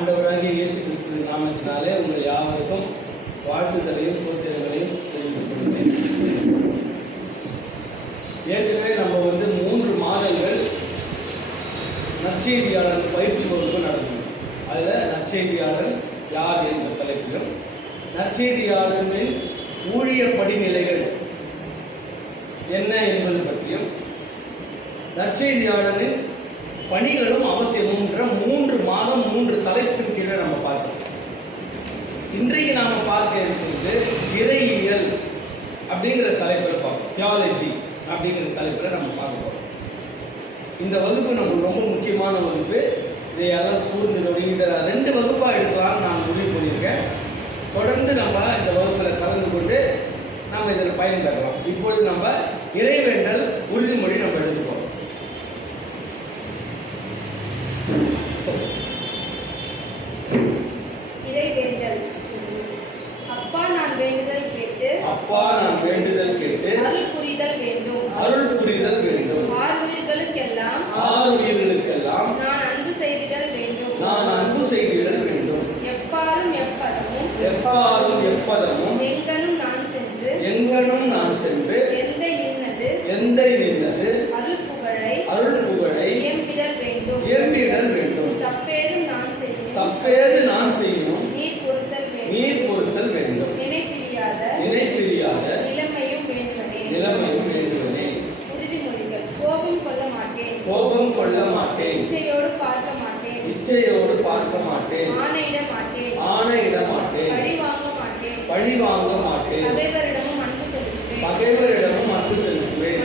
ஆண்டவராகிய இயேசு கிறிஸ்துவின் நாமத்தினாலே உங்கள் யாவருக்கும் வாழ்த்துதலையும் தோத்திரங்களையும் தெரிவித்துக் கொள்கிறேன். ஏற்கனவே நம்ம 3 மாதங்கள் நற்செய்தியாளர் பயிற்சி வகுப்பு நடத்தணும். அதில் நற்செய்தியாளர் யார் என்ற தலைப்பிலும், நற்செய்தியாளரின் ஊழிய படிநிலைகள் என்ன என்பது பற்றியும், நற்செய்தியாளரின் பணிகளும் அவசியமும் 3 மாதம் 3 தலைப்பின் கீழே நம்ம பார்க்கிறோம். இன்றைக்கு நாம் பார்க்க இருக்கிறது இறையியல் அப்படிங்கிற தலைப்பில் பார்ப்போம். தியாலஜி அப்படிங்கிற தலைப்பில் நம்ம பார்க்க போகிறோம். இந்த வகுப்பு நமக்கு ரொம்ப முக்கியமான வகுப்பு. இதை யாராவது கூர்ந்து இதை 2 வகுப்பாக எடுக்கலாம்னு நான் முடிவு பண்ணியிருக்கேன். தொடர்ந்து நம்ம இந்த வகுப்பில் கலந்து கொண்டு நம்ம இதில் பயன்பெறலாம். இப்பொழுது நம்ம இறைவேண்டல் உறுதிமொழி நம்ம எடுத்துப்போம். அப்பா நான் வேண்டுதல் கேட்டு அருள் புரிதல் வேண்டும். ஆறு உயிர்களுக்கெல்லாம் நான் அன்பு செய்திடல் வேண்டும். எப்பாரும் எப்பதமும் எங்கனும் நான் சென்று எந்தை நின்னது அருள் புகழை இயம்பிடல் வேண்டும். தப்பேது நான் செய்யணும். நீர் பொறுத்தல் வேண்டும். நினைப்பிரியாத நிலைமையும் வேண்டுவனே. கோபம் கொள்ள மாட்டேன். இச்சையோடு பார்க்க மாட்டேன். ஆணையிட மாட்டேன். பழி வாங்க மாட்டேன். பகைவரிடமும் அன்பு செலுத்துவேன்.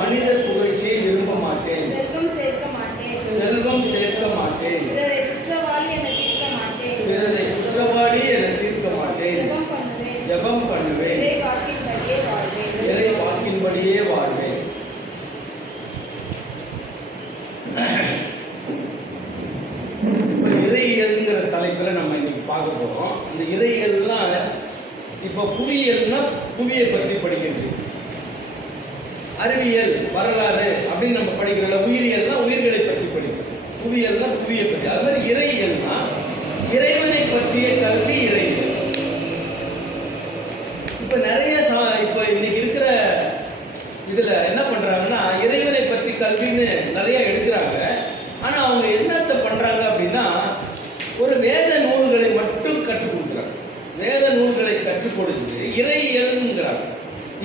மனிதர் புகழ்ச்சியை விரும்ப மாட்டேன். செல்வம் சேர்க்க மாட்டேன். பிறரை குற்றவாளி என தீர்க்க மாட்டேன். ஜெபம் பண்ணுவேன். இறை வாக்கின்படியே வாழ்வேன். இறையியல்ங்கிற தலைப்பில் நம்ம இன்னைக்கு பார்க்க போகிறோம். இந்த இறையியல்னா இப்போ புவியியல்னா புவியை பற்றி படிக்கிறது, அறிவியல் வரலாறு அப்படின்னு நம்ம படிக்கிறோம்ல. உயிரியல்னா உயிர்களை பற்றி படிக்கிறது, புவியியல்னா புவியை பற்றி. அது மாதிரி இறையியல்னா இறைவனை பற்றிய கல்வி இறையியல். இப்போ நிறைய இப்போ இன்னைக்கு இருக்கிற இதில் என்ன பண்ணுறாங்கன்னா, இறைவனை பற்றி கல்வின்னு நிறைய எடுக்கிறாங்க. ஆனால் அவங்க என்னத்தை பண்ணுறாங்க அப்படின்னா, ஒரு வேத நூல்களை மட்டும் கற்றுக் கொடுக்குறாங்க. வேத நூல்களை கற்றுக் கொடுக்குது இறையியல்ங்கிறாங்க.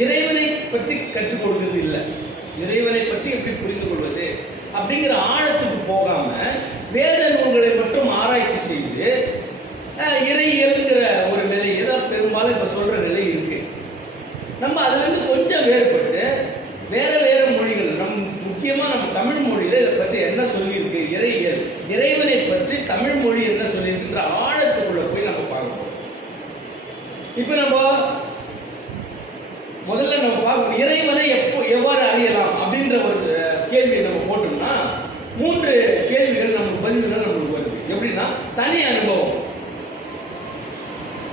இறைவனை பற்றி கற்றுக் கொடுக்குறது இல்லை. இறைவனை பற்றி எப்படி புரிந்து கொள்வது அப்படிங்கிற ஆழத்துக்கு போகாம வேத நூல்களை மட்டும் ஆராய்ச்சி செய்து இறையியல்ங்கிற ஒரு நிலை தான் பெரும்பாலும் இப்போ சொல்ற நிலை இருக்கு. நம்ம அதுலேருந்து கொஞ்சம் வேறுபட்டு வேற மொழிகள், முக்கியமாக நம்ம தமிழ் மொழியில் இதை பற்றி என்ன சொல்லியிருக்கு, இறையியல் இறைவனை பற்றி தமிழ் மொழி என்ன சொல்லியிருக்குன்ற ஆழத்துக்குள்ள போய் நம்ம பார்க்கணும். இப்போ நம்ம முதல்ல நம்ம பார்க்கணும், இறைவனை எவ்வாறு அறியலாம் அப்படின்ற ஒரு கேள்வியை நம்ம போட்டோம்னா 3 கேள்விகள் நமக்கு பதில்கள் நமக்கு வருது. எப்படின்னா, தனி அனுபவம்,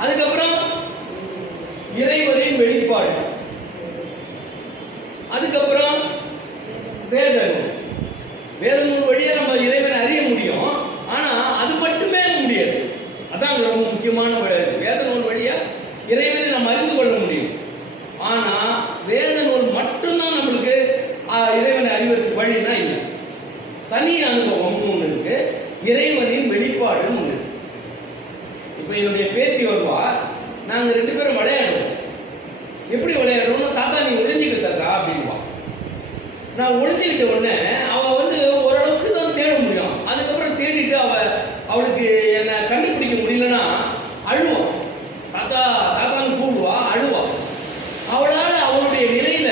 அதுக்கப்புறம் இறைவனின் வெளிப்பாடு, அதுக்கப்புறம் வேத நூல் வழியா நம்ம இறைவனை அறிய முடியும். ஆனா அது மட்டுமே முடியாது. அதான் ரொம்ப முக்கியமான வேத நூல் வழியா இறைவனை நம்ம அறிந்து கொள்ள முடியும். ஆனா வேத நூல் மட்டும்தான் நம்மளுக்கு இறைவனை அறிவதற்கு வழினா இல்லை. தனி அனுபவம் ஒன்று இருக்கு, இறைவனின் வெளிப்பாடுன்னு ஒன்று இருக்கு. இப்போ என்னுடைய பேத்தி வருவா, நாங்கள் 2 பேரும் விளையாடுவோம். எப்படி விளையாடுவோம்னா, தாத்தா நீ ஒளிஞ்சிக்க தாத்தா அப்படின்வா. நான் ஒளிஞ்சிக்கிட்ட உடனே அவள் ஓரளவுக்கு தான் தேட முடியும். அதுக்கப்புறம் தேடிட்டு அவளுக்கு என்னை கண்டுபிடிக்க முடியலன்னா அழுவான். தாத்தா தாத்தான்னு கூடுவா, அழுவா. அவளால் அவளுடைய நிலையில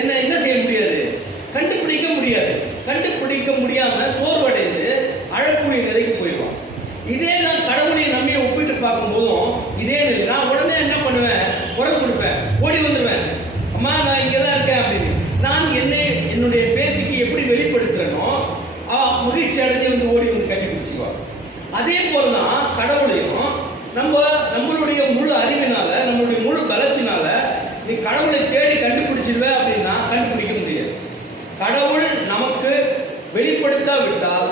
என்ன செய்ய முடியாது, கண்டுபிடிக்க முடியாது. கண்டுபிடிக்க முடியாம சோர்வடைந்து அழக்கூடிய நிலைக்கு போயிடுவான். இதே நான் கடவுளை நம்பியை ஒப்பிட்டு பார்க்கும் போதும் இதே நிலை. நான் உடனே என்ன பண்ணுவேன், குரல் கொடுப்பேன், ஓடி வந்துடுவேன், அம்மா நான் இங்கே தான் இருக்கேன் அப்படின்னு. நான் என்னுடைய பேத்திக்கு எப்படி வெளிப்படுத்துறேனோ மகிழ்ச்சி அடைஞ்சு ஓடி வந்து கட்டி பிடிச்சிக்குவா. அதே போலதான் கடவுளையும் நம்மளுடைய முழு அறிவினால, நம்மளுடைய முழு பலத்தினால நீ கடவுளை தேடி கண்டுபிடிச்சிருவ அப்படின்னா கண்டுபிடிக்க முடியாது. கடவுள் நமக்கு வெளிப்படுத்தாவிட்டால்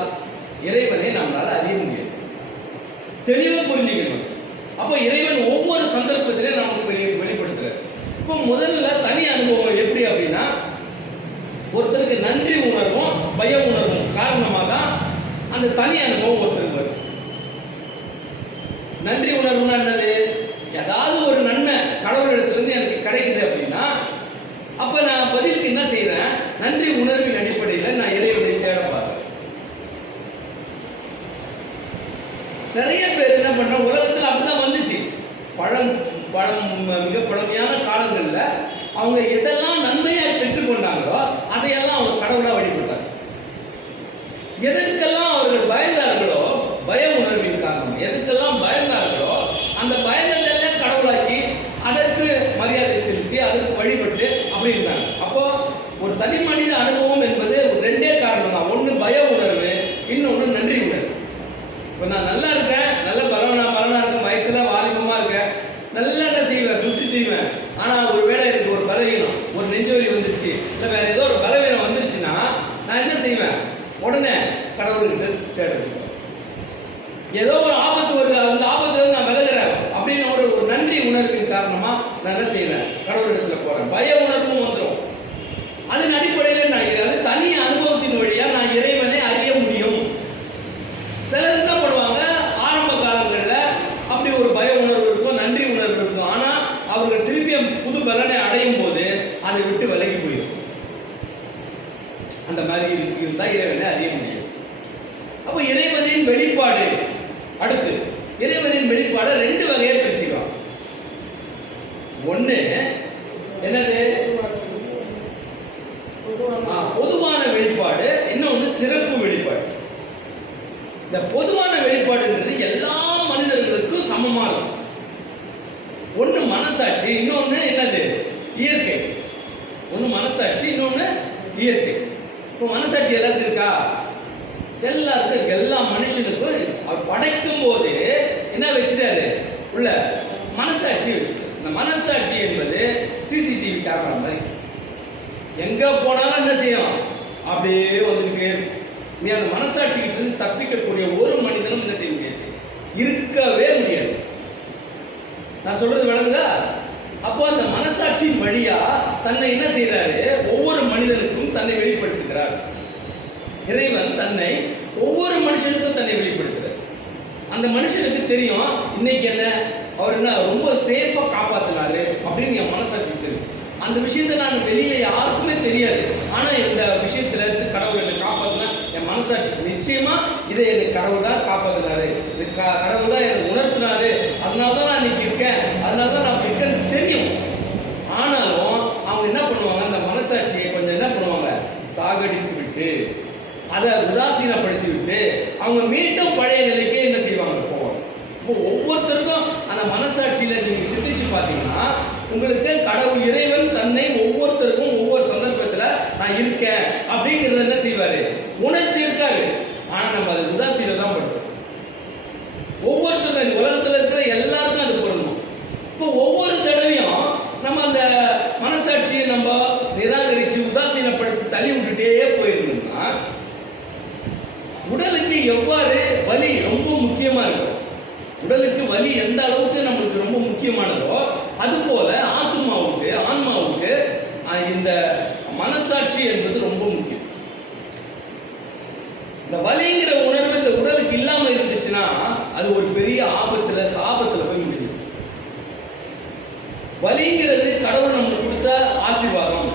இறைவனை நம்மளால் தெளிவாக புரிஞ்சுக்கணும். அப்போ இறைவன் ஒவ்வொரு சந்தர்ப்பத்திலையும் நமக்கு வெளிப்படுத்துறாரு. இப்போ முதல்ல தனி அனுபவம் எப்படி அப்படின்னா, ஒருத்தருக்கு நன்றி உணர்வும் பய உணர்வும் காரணமாக தான் அந்த தனி அனுபவம் ஒருத்தருக்கு வரும். நன்றி உணர்வுனா என்னது? ஏதாவது ஒரு நன்மை கடவுளிடத்திலிருந்து எனக்கு கிடைக்குது அப்படின்னா அப்ப நான் பதிலுக்கு என்ன செய்யறேன்? நன்றி உணர்வின் அடிப்படையில் நான் இறைவனை தேட பார்க்கிறேன். நிறைய பேர் என்ன பண்ற, உலகத்தில் அப்படிதான் வந்துச்சு. மிக பழமையான காலங்களில் அவங்க எதெல்லாம் நன்மையை பெற்றுக்கொண்டாங்களோ அதையெல்லாம் அவங்க கடவுளா வழிபட்டாங்க. எதற்கெல்லாம் அவர்கள் பயந்தார்களோ, பய உணர்வின் காரணம் எதுக்கெல்லாம் பயந்தார்களோ அந்த பயந்ததெல்லாம் கடவுளாக்கி அதற்கு மரியாதை செலுத்தி அதற்கு வழிபட்டு அப்படி இருந்தாங்க. அப்போ ஒரு தனி மனித அனுபவம் என்பது ரெண்டே காரணம் தான். ஒன்று பய உணர்வு, இன்னொன்று நன்றி உணர்வு. இப்போ நான் நல்லா இருக்கேன், நல்ல பலனா இருக்கேன், வயசுல வாலிபமா இருக்கேன், நல்லா என்ன செய்வேன், சுற்றி செய்வேன். ஆனால் ஒருவேளை எனக்கு ஒரு பலவீனம், ஒரு நெஞ்சவலி வந்துருச்சு, இல்லை வேற ஏதோ ஒரு பலவீனம் வந்துருச்சுன்னா நான் என்ன செய்வேன்? உடனே கடவுள்கிட்ட தேடுவேன். ஏதோ ஒரு ஆபத்து வருது, அந்த ஆபத்துல நான் விலகிறேன் அப்படின்னு ஒரு நன்றி உணர்வின் காரணமா நான் என்ன செய்யறேன்? கடவுளிடத்துல போறேன். பய உணர்வும் வந்துடும். அதன் அடிப்படையில் நான் அது தனி அனுபவத்தின் வழியா நான் இறைவனை அறிய முடியும். சிலர் என்ன பண்ணுவாங்க, ஆரம்ப காலங்களில் அப்படி ஒரு பய உணர்வு இருக்கும், நன்றி உணர்வு இருக்கும். ஆனா அவர்கள் திருப்பியும் புது பலனை அடையும் போது அதை விட்டு விலகி போயிடும். அந்த மாதிரி இருந்தா இறைவனை அறிய முடியும். அப்போ இறைவனின் வெளிப்பாடு, அடுத்து இறைவனின் வெளிப்பாடு ரெண்டு வகையை பிரிச்சுக்கலாம். ஒண்ணு என்னது? பொதுவான வெளிப்பாடு, இன்னொன்னு சிறப்பு வெளிப்பாடு. இந்த பொதுவான வெளிப்பாடுன்றது எல்லா மனிதர்களுக்கும் சமமாகும். ஒன்று மனசாட்சி, இன்னொன்று என்னது? இயற்கை. ஒன்று மனசாட்சி, இன்னொன்று இயற்கை. இப்போ மனசாட்சி எல்லாத்துக்கும் இருக்கா? எல்லாருக்கும் இருக்கு. எல்லா மனுஷனுக்கும் அவர் படைக்கும் போது என்ன வச்சுட்டாரு? உள்ள மனசாட்சி வச்சுட்டாரு. இந்த மனசாட்சி என்பது சிசிடிவி கேமரா மாதிரி எங்க போனாலும் என்ன செய்யும்? அப்படியே வந்துகிட்டே இருக்கும். நீ அந்த மனசாட்சி கிட்ட இருந்து தப்பிக்கக்கூடிய ஒரு மனிதனும் என்ன செய்ய முடியாது, இருக்கவே முடியாது. நான் சொல்றது விளங்குதா? அப்போ அந்த மனசாட்சியின் வழியா தன்னை என்ன செய்யறாரு? ஒவ்வொரு மனிதனுக்கும் தன்னை வெளிப்படுத்துகிறார். இறைவன் தன்னை ஒவ்வொரு மனுஷனுக்கும் தன்னை வெளிப்படுத்துறார். அந்த மனுஷனுக்கு தெரியும் இன்னைக்கு என்ன அவர் என்ன ரொம்ப சேஃபா காப்பாத்தினாரு அப்படின்னு என் மனசாட்சி தெரியும். அந்த விஷயத்த நான் வெளியில யாருக்குமே தெரியாது. ஆனா இந்த விஷயத்துல இருந்து கடவுள் என்னை காப்பாத்தினா என் மனசாட்சி நிச்சயமா இதை எனக்கு கடவுள் தான் காப்பாத்தினாரு, கடவுள் தான் என்னை உணர்த்தினாரு, அதனாலதான் நான் இன்னைக்கு இருக்கேன், அதனாலதான் நான் இருக்கேன்னு தெரியும். ஆனாலும் அவங்க என்ன பண்ணுவாங்க? அந்த மனசாட்சியை கொஞ்சம் என்ன பண்ணுவாங்க? சாகடித்து விட்டு, அதை உதாசீனப்படுத்தி விட்டு அவங்க மீண்டும் பழைய நிலைக்கே என்ன செய்வாங்க? போவாங்க. இப்போ ஒவ்வொருத்தருக்கும் அந்த மனசாட்சியில நீங்க சிந்திச்சு பார்த்தீங்கன்னா உங்களுக்கு கடவுள் இறைவன் தன்னை ஒவ்வொருத்தருக்கும் ஒவ்வொரு சந்தர்ப்பத்தில் நான் இருக்கேன் அப்படிங்கிறத என்ன செய்வாரு? உணர்த்தி இருக்காரு. ஆனா நம்ம அதை உதாசீனம் தான் படுறோம். ஒவ்வொருத்தரும் இந்த உலகத்தில் இருக்கிற எல்லாருக்கும் அது பொருந்தும். இப்போ ஒவ்வொரு தடவையும் நம்ம அந்த மனசாட்சியை நம்ம நிராகரிச்சு உதாசீனப்படுத்தி தள்ளி விட்டுட்டே போயிருந்தோம்னா உடலுக்கு எவ்வாறு வலி ரொம்ப முக்கியமா இருக்கும். உடலுக்கு வலி எந்த அளவுக்கு நம்மளுக்கு ரொம்ப முக்கியமானதோ அதுபோல ஆன்மாவுக்கு இந்த மனசாட்சி என்பது ரொம்ப முக்கியம். இந்த வலிங்கிற உணர்வு இந்த உடலுக்கு இல்லாம இருந்துச்சுன்னா அது ஒரு பெரிய ஆபத்துல சாபத்துல போய் முடியும். வலிங்கிறது கடவுள் நமக்கு கொடுத்த ஆசீர்வாதம்.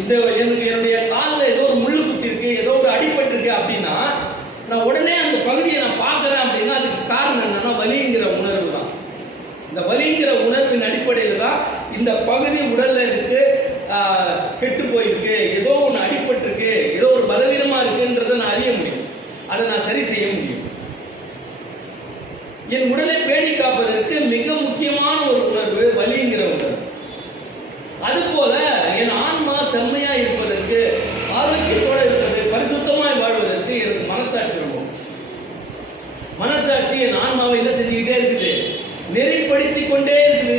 இந்த என்னுடைய காலில் ஏதோ ஒரு முள்ளு குத்தி இருக்கு, ஏதோ ஒரு அடிபட்டு இருக்கு அப்படின்னா நான் உடனே அந்த பகுதியை நான் பார்க்கிறேன் அப்படின்னா அதுக்கு காரணம் என்னன்னா வலிங்கிற உணர்வு தான். இந்த வலிங்கிற உணர்வின் அடிப்படையில் தான் இந்த பகுதி உடல்ல இருக்கு கெட்டு போயிருக்கு, ஏதோ ஒன்று அடிபட்டு இருக்கு, ஏதோ ஒரு பலவீனமா இருக்குன்றதை நான் அறிய முடியும், அதை நான் சரி செய்ய முடியும். என் உடலை பேணி காப்பதற்கு மிக முக்கியமான ஒரு உணர்வு வலிங்கிற உணர்வு. அதுபோல என் ஆன்மா செம்மையா இருப்பதற்கு, ஆரோக்கியத்தோட இருப்பது, பரிசுத்தமாய் வாழ்வதற்கு எனக்கு மனசாட்சி இருக்கும். மனசாட்சி என் ஆன்மாவை என்ன செஞ்சுக்கிட்டே இருக்குது? நெறிப்படுத்தி கொண்டே இருக்குது.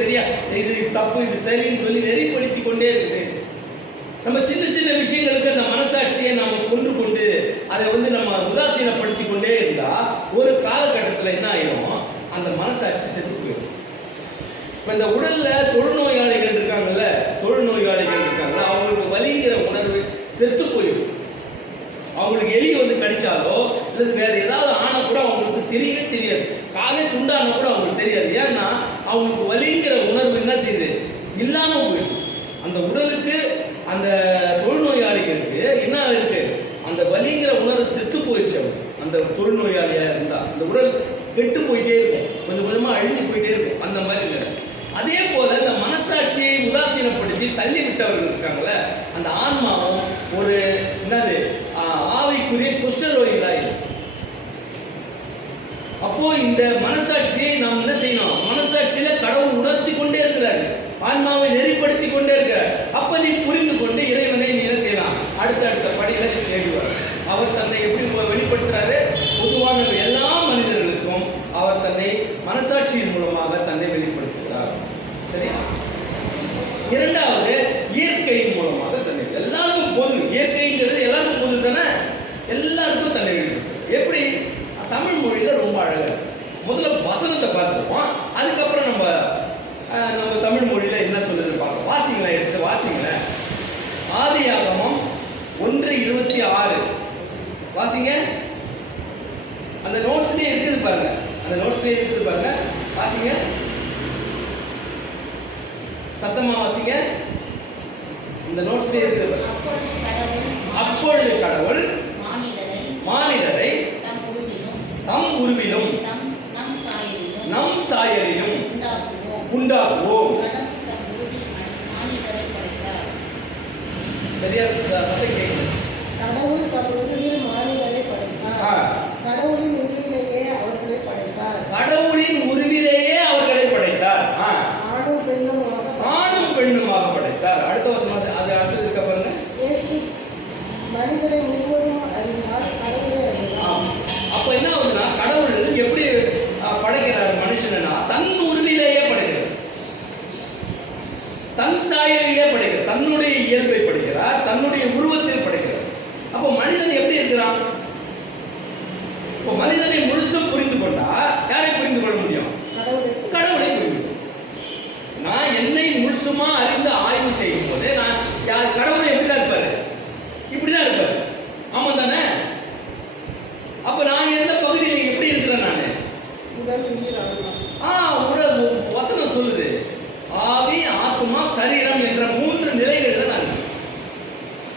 சரியா இது தப்பு இது சரின்னு சொல்லி நெறிப்படுத்தி கொண்டே இருக்குது. நம்ம சின்ன சின்ன விஷயங்களுக்கு அந்த மனசாட்சியை நம்ம கொண்டு அதை நம்ம உதாசீனப்படுத்தி கொண்டே இருந்தா ஒரு காலகட்டத்தில் என்ன ஆயிடும், அந்த மனசாட்சி செத்து போயிடும். இப்போ இந்த உடல்ல தொழுநோயாளிகள் இருக்காங்கல்ல, அவங்களுக்கு வலிங்கிற உணர்வு செத்து போயிடும். அவங்களுக்கு எலி கடிச்சாலோ அல்லது வேற ஏதாவது ஆனா கூட அவங்களுக்கு தெரியவே தெரியாது. காலை துண்டானா கூட அவங்களுக்கு தெரியாது. ஏன்னா அவங்களுக்கு வலிங்கிற உணர்வு என்ன செய்யுது, இல்லாம போயிடும். அந்த உடலுக்கு அந்த தொழுநோயாளிகளுக்கு என்ன இருக்கு, அந்த வலிங்கிற உணர்வு செத்து போயிடுச்சு. அந்த தொழுநோயாளியா இருந்தா அந்த உடல் கெட்டு போயிட்டே இருக்கும், கொஞ்சம் கொஞ்சமா அழிஞ்சு போயிட்டே இருக்கும். அந்த மாதிரி இல்லை. அதே போல இந்த மனசாட்சியை உதாசீனப்படுத்தி தள்ளி விட்டவர்கள் இருக்காங்கல்ல, அந்த ஆன்மாவும் ஒரு என்னது ஆவிக்குரிய குஷ்டரோகிகளாய். அப்போ இந்த மனசாட்சியை நாம் என்ன செய்யணும், மனசாட்சியில கடவுள் உணர்த்தி கொண்டே இருக்கிறார், ஆன்மாவை நெறிப்படுத்தி கொண்டே இருக்கிறார். அப்ப நீ புரிந்து கொண்டு இறைவனை நீ என்ன செய்யலாம், அடுத்த படியில தேடுவார். அவர் தன்னை எப்படி வெளிப்படுத்துறாரு, பொதுவான எல்லா மனிதர்களுக்கும் அவர் தன்னை மனசாட்சியின் மூலமாக தன்னை வெளிப்படுத்துகிறார். சரியா? இரண்டாவது, இயற்கையின் மூலமாக தன்னை, எல்லாருக்கும் பொது, இயற்கைங்கிறது எல்லாருக்கும் பொது தானே, எல்லாருக்கும் தன்னை வெளிப்படுத்தும். எப்படி? தமிழ் மொழியில ரொம்ப அழகா இருக்கு. முதல்ல வசனத்தை பார்த்துருப்போம், அதுக்கப்புறம் நம்ம தமிழ் மொழியில என்ன சொல்லுது பார்க்கலாம். வாசிங்களேன், எடுத்து வாசிங்களேன். ஆதியாகமம் 1:26 வாசிங்க. அந்த நோட்ஸ்லயே இருக்குது பாருங்க, வாசிங்க, சத்தமா வாசிங்க. இந்த நோட்ஸ்லயே இருக்குது. அப்பொழுது கடவுள் மானிடரை தம் உருவிலும் நம் சாயலிலும் உண்டாக்குவோம். சரியா? கடவுள் உருவில் மானிடரை படைத்தார். கடவுளின் உருவிலேயே அவர்களை படைத்தார். ஆணும் பெண்ணுமாக படைத்தார். அடுத்த வசனம் அது அடுத்தது இருக்க பாருங்க. மனிதரை முழுவதும் அறிந்தார், கடவுளை அறிந்தார். அப்ப என்ன ஆகுதுன்னா, கடவுள் எப்படி படைக்கிறார் மனுஷனா, தன் உருவிலேயே படைக்கிறார், தன் சாயலிலே படைக்கிறார், தன்னுடைய இயல்பை படைக்கிறார், தன்னுடைய உருவத்தில் படைக்கிறார். அப்போ மனிதன் எப்படி இருக்கிறான்? இப்போ மனிதனை முழுசும் புரிந்து கொண்டா யாரை புரிந்து கொள்ள முடியும்? கடவுளை புரிந்து. நான் என்னை முழுசுமா அறிந்து ஆய்வு செய்யும் போது நான் கடவுளை எப்படிதான் இருப்பாரு, இப்படிதான் இருப்பாரு. ஆமா தானே? அப்ப நான் எந்த பகுதியில் எப்படி இருக்கிறேன்? நானு உடல், வசனம் சொல்லுது, ஆவி, ஆத்மா, சரீரம் என்ற 3 நிலைகள் தான்.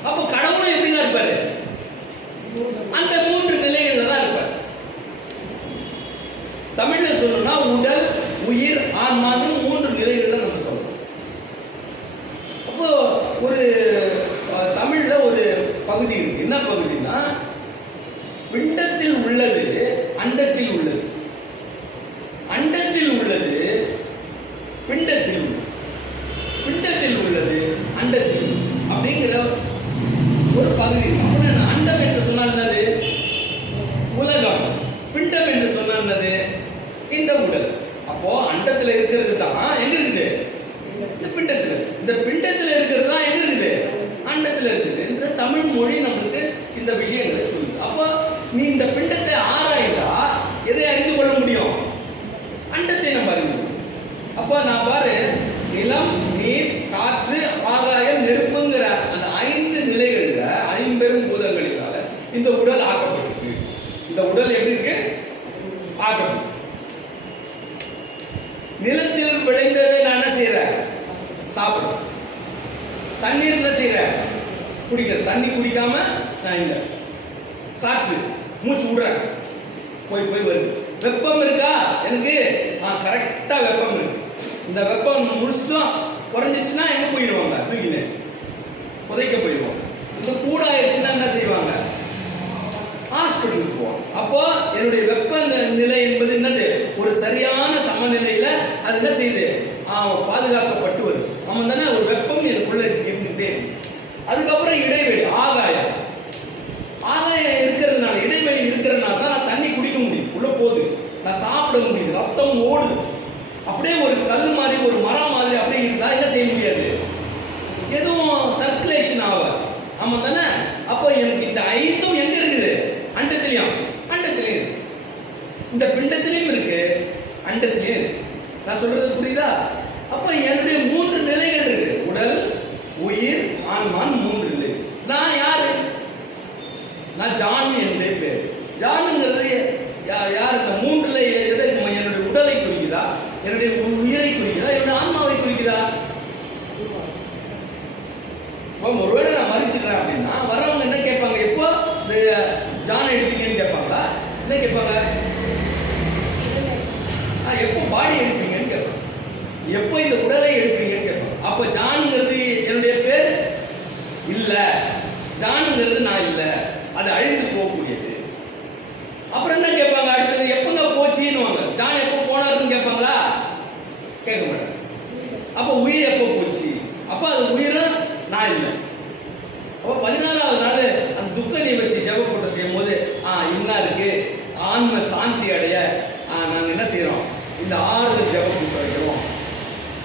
அப்ப கடவுளும் எப்படிதான் இருப்பாரு? அந்த 3 நிலைகள்ல தான் இருப்பார். தமிழ்ல சொல்லணும்னா உடல், உயிர், ஆன்மான்னு 3 நிலைகள்ல நம்ம சொல்லணும். அப்போ ஒரு தமிழ்ல ஒரு பகுதி இருக்கு. என்ன பகுதினா, பிண்டத்தில் உள்ளது அண்டத்தில் உள்ளது, அண்டத்தில் உள்ளது பிண்டத்தில் உள்ளது, பிண்டத்தில் உள்ளது அண்டத்தில் அப்படிங்கிற ஒரு பகுதி. அண்டம் என்று சொன்னால் என்னது? உலகம். பிண்டம் என்று சொன்னால் என்னது? இந்த உடல். அப்போ அண்டத்தில் இருக்கிறது தான் எங்க இருக்குது? இந்த பிண்டத்தில். இந்த பிண்டத்தில் இருக்கிறது தான் எங்க இருக்குது? அண்டத்தில் இருக்குது என்ற தமிழ் மொழி நம்மளுக்கு இந்த விஷயங்களை சொல்லுது. அப்போ நீ இந்த பிண்டத்தை ஆராய்ந்தா எதை அறிந்து கொள்ள முடியும்? அண்டத்தை நம்ம அறிந்து கொள்ள. அப்போ நான் பாரு, நிலம், நீர், காற்று, ஆகாயம், நெருப்புங்கிற அந்த 5 நிலைகள்ல 50 பூதங்களினால இந்த உடல் ஆக்கப்பட்டிருக்கு. இந்த உடல் எப்படி இருக்கு? ஆக்கப்பட்டு. நிலத்தில் விளைந்ததை நான் என்ன செய்யறேன்? சாப்பிடுறேன். தண்ணீர் என்ன செய்யறேன்? குடிக்கிறேன். தண்ணி குடிக்காம நான் இல்லை. காற்று மூச்சு விடுறேன், போய் வருது. வெப்பம் இருக்கா எனக்கு? கரெக்டா வெப்பம் இருக்கு. இந்த வெப்பம் முழுசும் குறைஞ்சிச்சுன்னா எங்க போயிடுவாங்க? தூக்கின்னு புதைக்க போயிடுவோம். இந்த கூடாயிருச்சுன்னா என்ன செய்வாங்க? ஹாஸ்பிட்டலுக்கு போவோம். அப்போ என்னுடைய வெப்ப நிலை என்பது என்னது? ஒரு சரியான சமநிலையில அது என்ன செய்யுது? பாதுகாக்கப்பட்டு வருது. ஆமா தானே? ஒரு வெப்பம் எனக்குள்ள இருந்துகிட்டே இருக்கு. அதுக்கப்புறம் இடைவெளி, ஆகாயம். ஆகாயம் இருக்கிறதுனால, இடைவெளி இருக்கிறதுனால தான் நான் தண்ணி குடிக்க முடியுது, உள்ள போகுது, நான் சாப்பிட முடியுது, ரத்தம் ஓடுது. அப்படியே ஒரு கல் மாதிரி, ஒரு மரம் மாதிரி அப்படியே இருந்தா என்ன செய்ய முடியாது? எதுவும் சர்க்குலேஷன் மனுஷன் ஆவார். ஆமா தானே? அப்போ எனக்கு இந்த 5ம் எங்க இருக்குது? அண்டத்திலையும் இருக்கு. இந்த பிண்டத்திலையும் இருக்கு, அண்டத்திலையும் இருக்கு. நான் சொல்றது புரியுதா? அப்ப என்னுடைய 3 நிலைகள் இருக்கு. உடல், உயிர், ஆன்மான் 3 நிலை. நான் யாரு? நான் ஜான் என்னுடைய பேர். ஜானுங்கிறது யார்? இந்த 3ல எதை? என்னுடைய உடலை குறிக்குதா, என்னுடைய உயிரை குறிக்குதா, என்னுடைய ஆன்மாவை குறிக்குதா? ஒருவேளை நான் மறிச்சிடுறேன் அப்படின்னா வரவங்க என்ன கேட்பாங்க? எப்போ இந்த ஜான் எடுப்பீங்கன்னு கேட்பாங்களா? என்ன கேட்பாங்க? எப்போ பாடி எடுப்பீங்கன்னு கேட்பாங்க. எப்போ இந்த உடலை எடுப்பீங்கன்னு கேட்பாங்க. அப்போ ஜானுங்கிறது என்னுடைய பேர் இல்ல, ஜானுங்கிறது நான் இல்ல, அது அழிந்து போகக்கூடியது. அப்புறம் என்ன கேட்பாங்க? அடுத்தது எப்பங்க போச்சுன்னு. ஜான் எப்போ போனாருன்னு கேட்பாங்களா? கேட்க மாட்டாங்க. அப்போ உயிர் எப்போ போச்சு? அப்போ அது உயிரும் நான் இல்லை. அப்போ 16வது நாள் அந்த துக்க நிவர்த்தி ஜெப கூட்டம் செய்யும் போது இன்னும் இருக்கு, ஆன்ம சாந்தி அடைய நாங்கள் என்ன செய்யறோம்? இந்த 6 ஜெப கூட்டம் வைக்கிறோம்.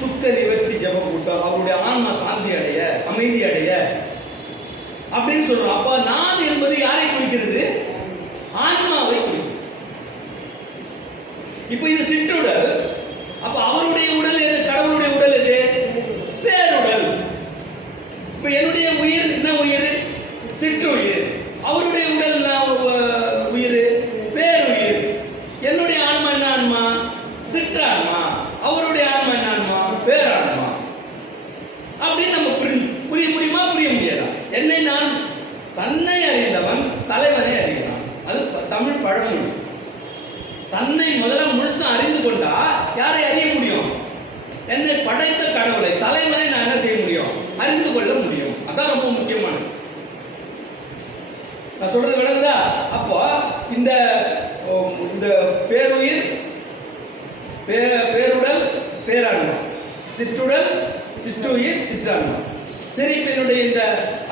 துக்க நிவர்த்தி ஜெப கூட்டம், அவருடைய ஆன்ம சாந்தி அடைய, அமைதி அடைய அப்படின்னு சொல்றோம். அப்ப நான் என்பது யாரை குறிக்கிறது? ஆன்மாவை குறிக்கிறது. இப்ப இது சிற்றுடல். அப்ப அவருடைய உடல் எது? கடவுளுடைய உடல் எது? பேருடல். இப்ப என்னுடைய உயிர் என்ன உயிர்? சிற்றுயிர். அவருடைய உடல் உயிர் பேருயிர். என்னுடைய ஆன்மா என்ன ஆன்மா? சிற்றான்மா. அவருடைய ஆன்மா என்ன ஆன்மா? பேரான்மா. அப்படின்னு நம்ம புரிய முடியுமா? புரிய முடியாதா? என்னை நான் தன்னை அறிந்தவன் தலைவனை அறிகிறான். அது தமிழ் பழமொழி. தன்னை முதல்ல முழுசா அறிந்து கொண்டா யாரை அறிய முடியும்? என்னை படைத்த கடவுளை, தலைவனை நான் என்ன செய்ய முடியும்? அறிந்து கொள்ள முடியும். அதான் ரொம்ப முக்கியமானது. நான் சொல்றது விளங்குதா? அப்போ இந்த பேருயிர், பேருடல், பேரான்மா, சிற்றுடல், சிற்றுயிர், சிற்றான்மா. சரி, இப்ப என்னுடைய இந்த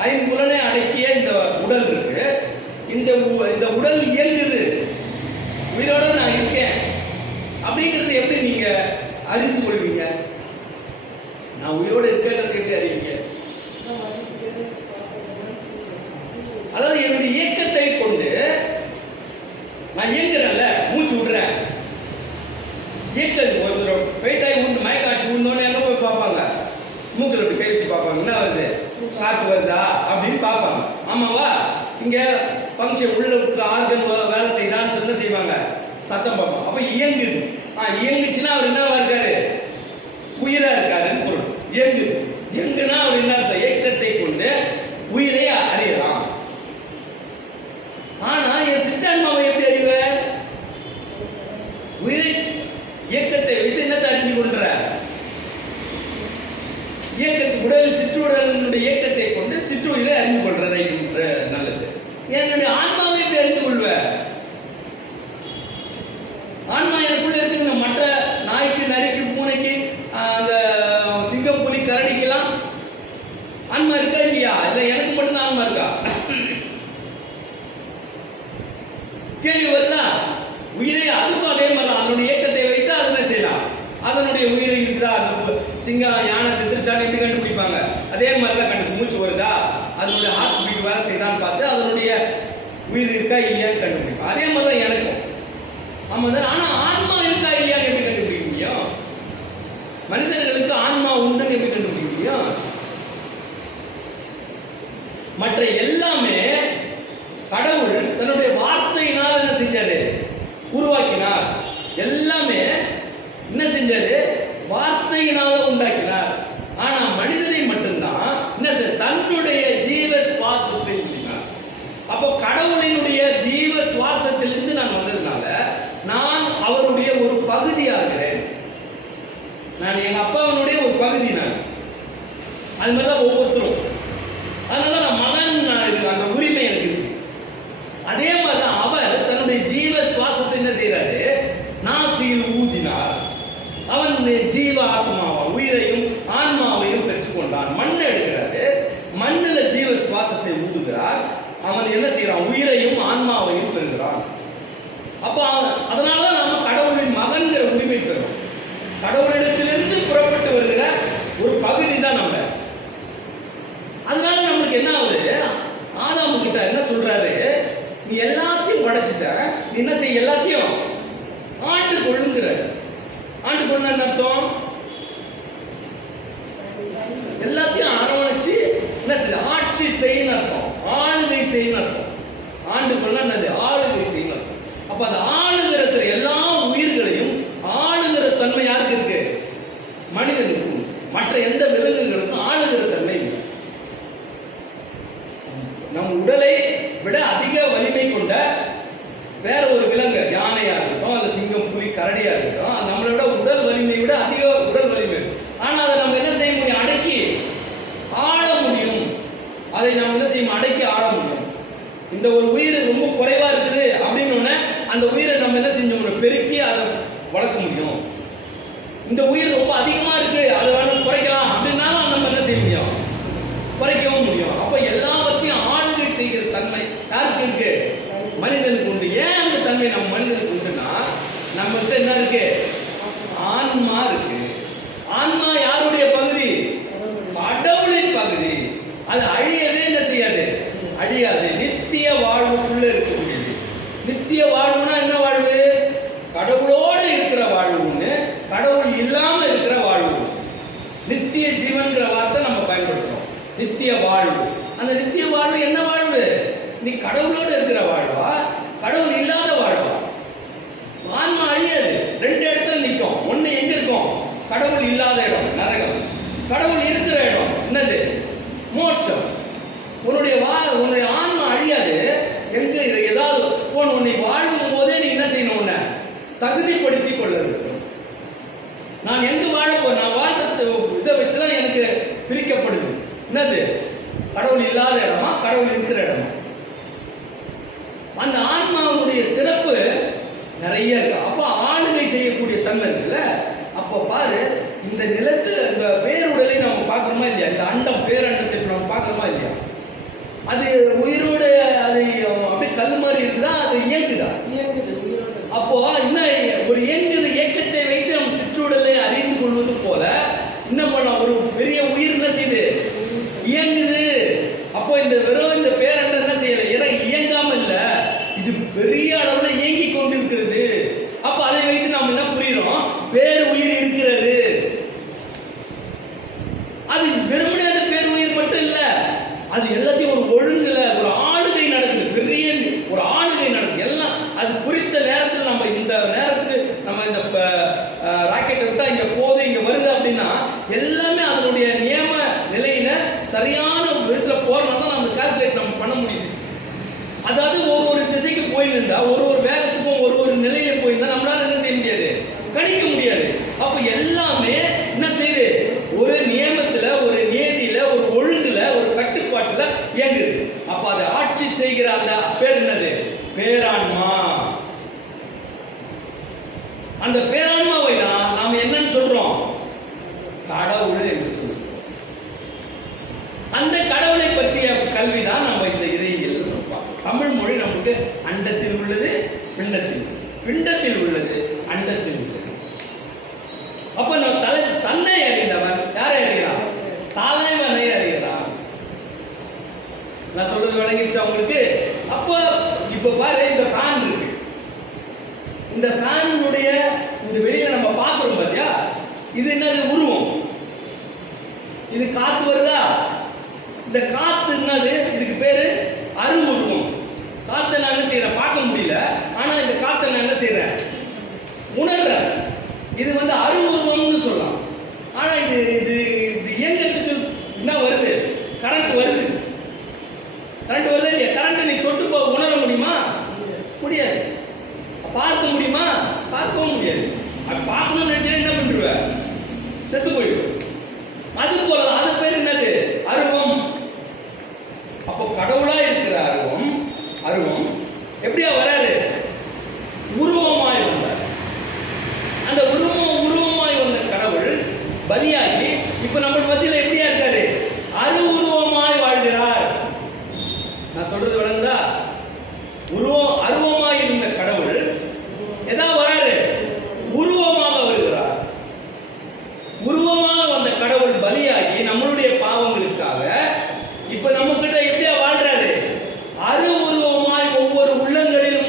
5 புலனை அடக்கிய இந்த உடல் இருக்கு. இந்த உடல் இயங்குது, உயிரோட நான் இருக்கேன் அப்படிங்கிறது எப்படி நீங்க அறிந்து கொள்வீங்க? நான் உயிரோடு இருக்கிறது எப்படி அறிவீங்க? அதாவது என்னுடைய இயக்கத்தை கொண்டு நான் இயங்குறேன்ல, மூச்சு விடுறேன். இயக்கம் ஒரு வெயிட்டாகி உண்டு மயக்காட்சி உண்டோன்னு எங்க போய் பார்ப்பாங்க? மூக்கில் அப்படி கை வச்சு பார்ப்பாங்க, என்ன வருது, காற்று வருதா அப்படின்னு பார்ப்பாங்க. ஆமாவா? இங்க ஃபங்க்ஷன் உள்ள இருக்கிற ஆர்கன் வேலை செய்தான்னு என்ன செய்வாங்க? சத்தம் பார்ப்பாங்க. அப்ப இயங்குது. இயங்குச்சுன்னா அவர் என்னவா இருக்காரு? உயிரா இருக்காருன்னு பொருள். இயங்குது. இயங்குனா அவர் என்ன அர்த்தம்? இயக்கத்தை கொண்டு உயிரை அறியலாம். ஆனா என் சிற்றான்மாவை எப்படி அறிவ? உயிரை இயக்கத்தை வைத்து என்னத்தை அறிந்து கொள்ற? இயக்கத்தை உடல் சிற்றுடலினுடைய இயக்கத்தை கொண்டு சிற்றுயிரை அறிந்து கொள்றதை நல்லது. என்னுடைய ஆன்மாவை எப்படி அறிந்து கொள்வ? ஆன்மா எனக்குள்ள இருக்குங்க. மற்ற நாய்க்கு, நரிக்கு, பூனைக்கு, அந்த சிங்கம், புலி, கரடிக்கெல்லாம் ஆன்மா இருக்கா இல்லையா? இல்ல எனக்கு மட்டும்தான் ஆன்மா இருக்கா? கேள்வி வருதா? உயிரை அதுக்கும் அதே மாதிரி அதனுடைய இயக்கத்தை வைத்து அதை என்ன செய்யலாம்? அதனுடைய உயிரை இருக்குதா? அந்த சிங்கம், யானை செத்துருச்சான்னு எப்படி கண்டுபிடிப்பாங்க? அதே மாதிரி தான் மூச்சு வருதா, அதனுடைய ஹார்ட் பீட் வேலை செய்தான்னு பார்த்து அதனுடைய உயிர் இருக்கா இல்லையான்னு கண்டுபிடிப்பாங்க. அதே மாதிரி தான் எனக்கும். ஆமா தான். ஆனா ஆன்மா இருக்கா இல்லையான்னு எப்படி கண்டுபிடிக்க முடியும்? மனிதர்களுக்கு ஆன்மா உண்டுன்னு எப்படி கண்டுபிடிக்க முடியும்? மற்ற எல்லாமே கடவுள் தன்னுடைய வார்த்தையினால் என்ன செஞ்சாரு? உருவாக்கினார். எல்லாமே என்ன செஞ்சாரு? வார்த்தையினால உண்டாக்கினார். ஆனா மனிதனை மட்டும்தான் என்ன செய்ய? தன்னுடைய ஜீவ சுவாசத்தை ஊதினார். அப்போ கடவுளினுடைய ஜீவ சுவாசத்திலிருந்து நான் வந்ததுனால நான் அவருடைய ஒரு பகுதியாகிறேன். நான் எங்க அப்பாவினுடைய ஒரு பகுதி. நான் அது மாதிரிதான் ஒவ்வொருத்தரும். அதனால நான் மகன், நான் இருக்கு, அந்த உரிமை எனக்கு இருக்கு. அதே மாதிரிதான் அவர் தன்னுடைய ஜீவ சுவாசத்தை என்ன செய்யறாரு? நாசியில் ஊதினார். அவன் ஜீவ ஆத்மாவா உயிரையும் ஆன்மாவையும் பெற்றுக்கொண்டான். மண்ணை எடுக்கிறாரு, மண்ணுல ஜீவ சுவாசத்தை ஊதுகிறார். அவன் என்ன செய்யறான்? உயிரையும் ஆன்மாவையும் பெறுகிறான். அப்ப அதனால நம்ம கடவுளின் மகன்கிற உரிமை பெறும். கடவுளிடத்திலிருந்து புறப்பட்டு வருகிற ஒரு பகுதி தான் நம்ம. அதனால நம்மளுக்கு என்ன படைச்சிட்டேன், நீ என்ன செய்ய, எல்லாத்தையும் ஆண்டு கொள்ளுங்கிற. ஆண்டு கொள்ள அர்த்தம் எல்லாத்தையும் அரவணைச்சு என்ன செய்ய, ஆட்சி செய்யணும் அர்த்தம், ஆளுகை செய்யணும் அர்த்தம். ஆண்டு கொள்ள என்னது, ஆளுகை செய்யணும் அர்த்தம். அப்ப அந்த ஆளுகிற எல்லா உயிர்களையும் ஆளுகிற தன்மை யாருக்கு இருக்கு? மனிதனுக்கும். மற்ற எந்த விலங்குகளுக்கும் ஆளுகிற தன்மை இல்லை. நம் உடலை விட அதிக வலிமை கொண்ட வேற ஒரு விலங்கு, யானையா இருக்கட்டும் அல்ல சிங்கம், புலி, கரடியா இருக்கட்டும், நம்மளோட உடல் வலிமையை விட அதிக உடல் வலிமை. ஆனா அதை நம்ம என்ன செய்ய முடியும்? அடக்கி ஆள முடியும். அதை நம்ம என்ன செய்யும்? அடக்கி ஆள முடியும். இந்த ஒரு உயிர் ரொம்ப குறைவா இருக்குது அப்படின்னு அந்த உயிரை நம்ம என்ன செஞ்சோம்? பெருக்கி அதை வளர்க்க முடியும். இந்த உயிர் ரொம்ப அதிகமா இருக்கு, அதை வேணும் குறைக்கலாம் அப்படின்னாலும் நம்ம என்ன செய்ய முடியும்? குறைக்கவும் முடியும். அப்ப எல்லாவற்றையும் ஆளுகை செய்கிற தன்மை யாருக்கு இருக்கு? மனிதனுக்கு உண்டு. ஏன் அந்த தன்மை நம்ம மனிதனுக்கு உண்டுன்னா, நம்மகிட்ட என்ன இருக்கு? ஆன்மா இருக்கு. ஆன்மா யாருடைய பகுதி? கடவுளின் பகுதி. அது அழியவே என்ன செய்யாது? அழியாது. நித்திய வாழ்வுக்குள்ள இருக்கக்கூடியது. நித்திய வாழ்வுனா என்ன வாழ்வு? கடவுளோடு இருக்கிற வாழ்வு ஒண்ணு, கடவுள் இல்லாம இருக்கிற வாழ்வு. நித்திய ஜீவன்கிற வார்த்தை நம்ம பயன்படுத்துறோம். நித்திய வாழ்வு. அந்த நித்திய வாழ்வு என்ன வாழ்வு? நீ கடவுளோடு இருக்கிற வாழ்வா, கடவுள் இல்லாத வாழ்வா? ஆன்மா அழியாது. ரெண்டு இடத்துல நிற்கும். ஒண்ணு எங்க இருக்கும்? கடவுள் இல்லாத இடம் நரகம். கடவுள் இருக்கிற இடம் என்னது? மோட்சம். உன்னுடைய ஆன்மா அழியாது. எங்க ஏதாவது உன்னை வாழும் போதே நீ என்ன செய்யணும்? உன்னை தகுதிப்படுத்திக் கொள்ள வேண்டும். நான் எங்க வாழப்போ, நான் வாழ்றது இதை வச்சுதான் எனக்கு பிரிக்கப்படுது. என்னது? கடவுள் இல்லாத இடமா, கடவுள் இருக்கிற இடமா? அந்த ஆன்மாவுடைய சிறப்பு நிறைய இருக்கு. அப்ப ஆளுகை செய்யக்கூடிய தன்மை இருக்குல்ல. அப்ப பாரு, இந்த நிலத்துல இந்த பேருடலை நம்ம பார்க்கணுமா இல்லையா? இந்த அண்டம், பேரண்டத்தை நம்ம பார்க்கணுமா இல்லையா? அது உயிரோடு அது அப்படியே கல் மாதிரி இருக்குதா? அது இயங்குதா? அப்போ என்ன ஒரு இயக்கத்தை வைத்து நம்ம சிற்றுடலை அறிந்து கொள்வது போல என்ன பண்ண, ஒரு பெரிய உயிர் என்ன செய்யுது? இயங்குது. அப்போ இந்த வெறும் இந்த பேரண்டம் என்ன செய்யல, இயங்காம இல்ல, இது பெரிய அளவுல இயங்கி கொண்டிருக்கிறது. அப்ப அதை வைத்து நாம் என்ன புரிகிறோம்? பேர் உயிர் இருக்கிறது. அது வெறுமனே அந்த பேர் உயிர் மட்டும் இல்ல, அது எல்லாத்தையும் ஒரு ஒழுங்குல ஒரு ஆளுகை நடக்குது. பெரிய ஒரு ஆளுகை நடக்குது. எல்லாம் அது குறித்த நேரத்தில் நம்ம இந்த நேரத்துக்கு நம்ம இந்த ராக்கெட்டை விட்டா இங்க போகுது, இங்க வருது அப்படின்னா எல்லாமே அதனுடைய நியம நிலையில சரியான விதத்துல போறதுனால தான் நம்ம கால்குலேட் நம்ம பண்ண முடியுது. அதாவது ஒரு திசைக்கு போயிருந்தா, ஒரு வேகத்துக்கும் ஒரு நிலையில போயிருந்தா நம்மளால என்ன செய்ய முடியாது? கணிக்க முடியாது. அப்ப எல்லாமே என்ன செய்யுது? ஒரு நியமத்துல, ஒரு நேதியில, ஒரு ஒழுங்குல, ஒரு கட்டுப்பாட்டுல இயங்குது. அப்ப அதை ஆட்சி செய்கிற அந்த பேர் என்னது? பேரான்மா. அந்த பேரான்மாவை தான் நாம என்னன்னு சொல்றோம்? கடவுள் என்று சொல்றோம். அந்த கடவுளை பற்றிய கல்விதான் நம்ம இந்த இறையியல். தமிழ் மொழி நமக்கு அண்டத்தில் உள்ளது, பிண்டத்தில் உள்ளது, பிண்டத்தில் உள்ளது, அண்டத்தில் உள்ளது. அப்ப நம்ம தன்னை அறிந்தவன் யாரை அறிகிறான்? தலைவனை அறிகிறான். நான் சொல்றது விளங்கிடுச்சா உங்களுக்கு? அப்ப இப்ப பாரு, இந்த ஃபேன் இருக்கு. இந்த ஃபேனுடைய இந்த வெளியில நம்ம பார்க்கிறோம் பாத்தியா? இது என்னது? உருவம். இது காத்து வருதா? இந்த காத்து என்னது? இதுக்கு பேரு அருவுருவம். காத்தை நான் என்ன செய்யறேன்? பார்க்க முடியல. ஆனா இந்த காத்தை நான் என்ன செய்யறேன்? உணர்றேன். இது அருவுருவம்னு சொல்லலாம். ஆனா இது இது இது இயங்கிறதுக்கு என்ன வருது? கரண்ட் வருது. கரண்ட் வருது இல்லையா? கரண்ட் நீ தொட்டு உணர முடியுமா? முடியாது. பார்க்க முடியுமா? பார்க்கவும் முடியாது. அது பார்க்கணும்னு நினைச்சா என்ன பண்ணிடுவ? செத்து போயிடும். அது போல அது பேர் என்னது? அருவம். அப்போ கடவுளா இருக்கிற அருவம் எப்படியா வராரு? உருவமாய் வந்தார். அந்த உருவமாய் வந்த கடவுள் பலியாகி இப்ப நம்ம மத்தியில எப்படியா இருக்காரு? அருவுருவமாய் வாழ்கிறார். நான் சொல்றது விளங்குதா? அருவமாய் இருந்த கடவுள் எதா வராரு? உருவமாக வருகிறார். உருவமாக வந்த கடவுள் பலியாகி நம்மளுடைய பாவங்களுக்காக இப்ப நம்ம கிட்ட எப்படியா வாழ்றாரு? அருவுருவமாய் ஒவ்வொரு உள்ளங்களிலும்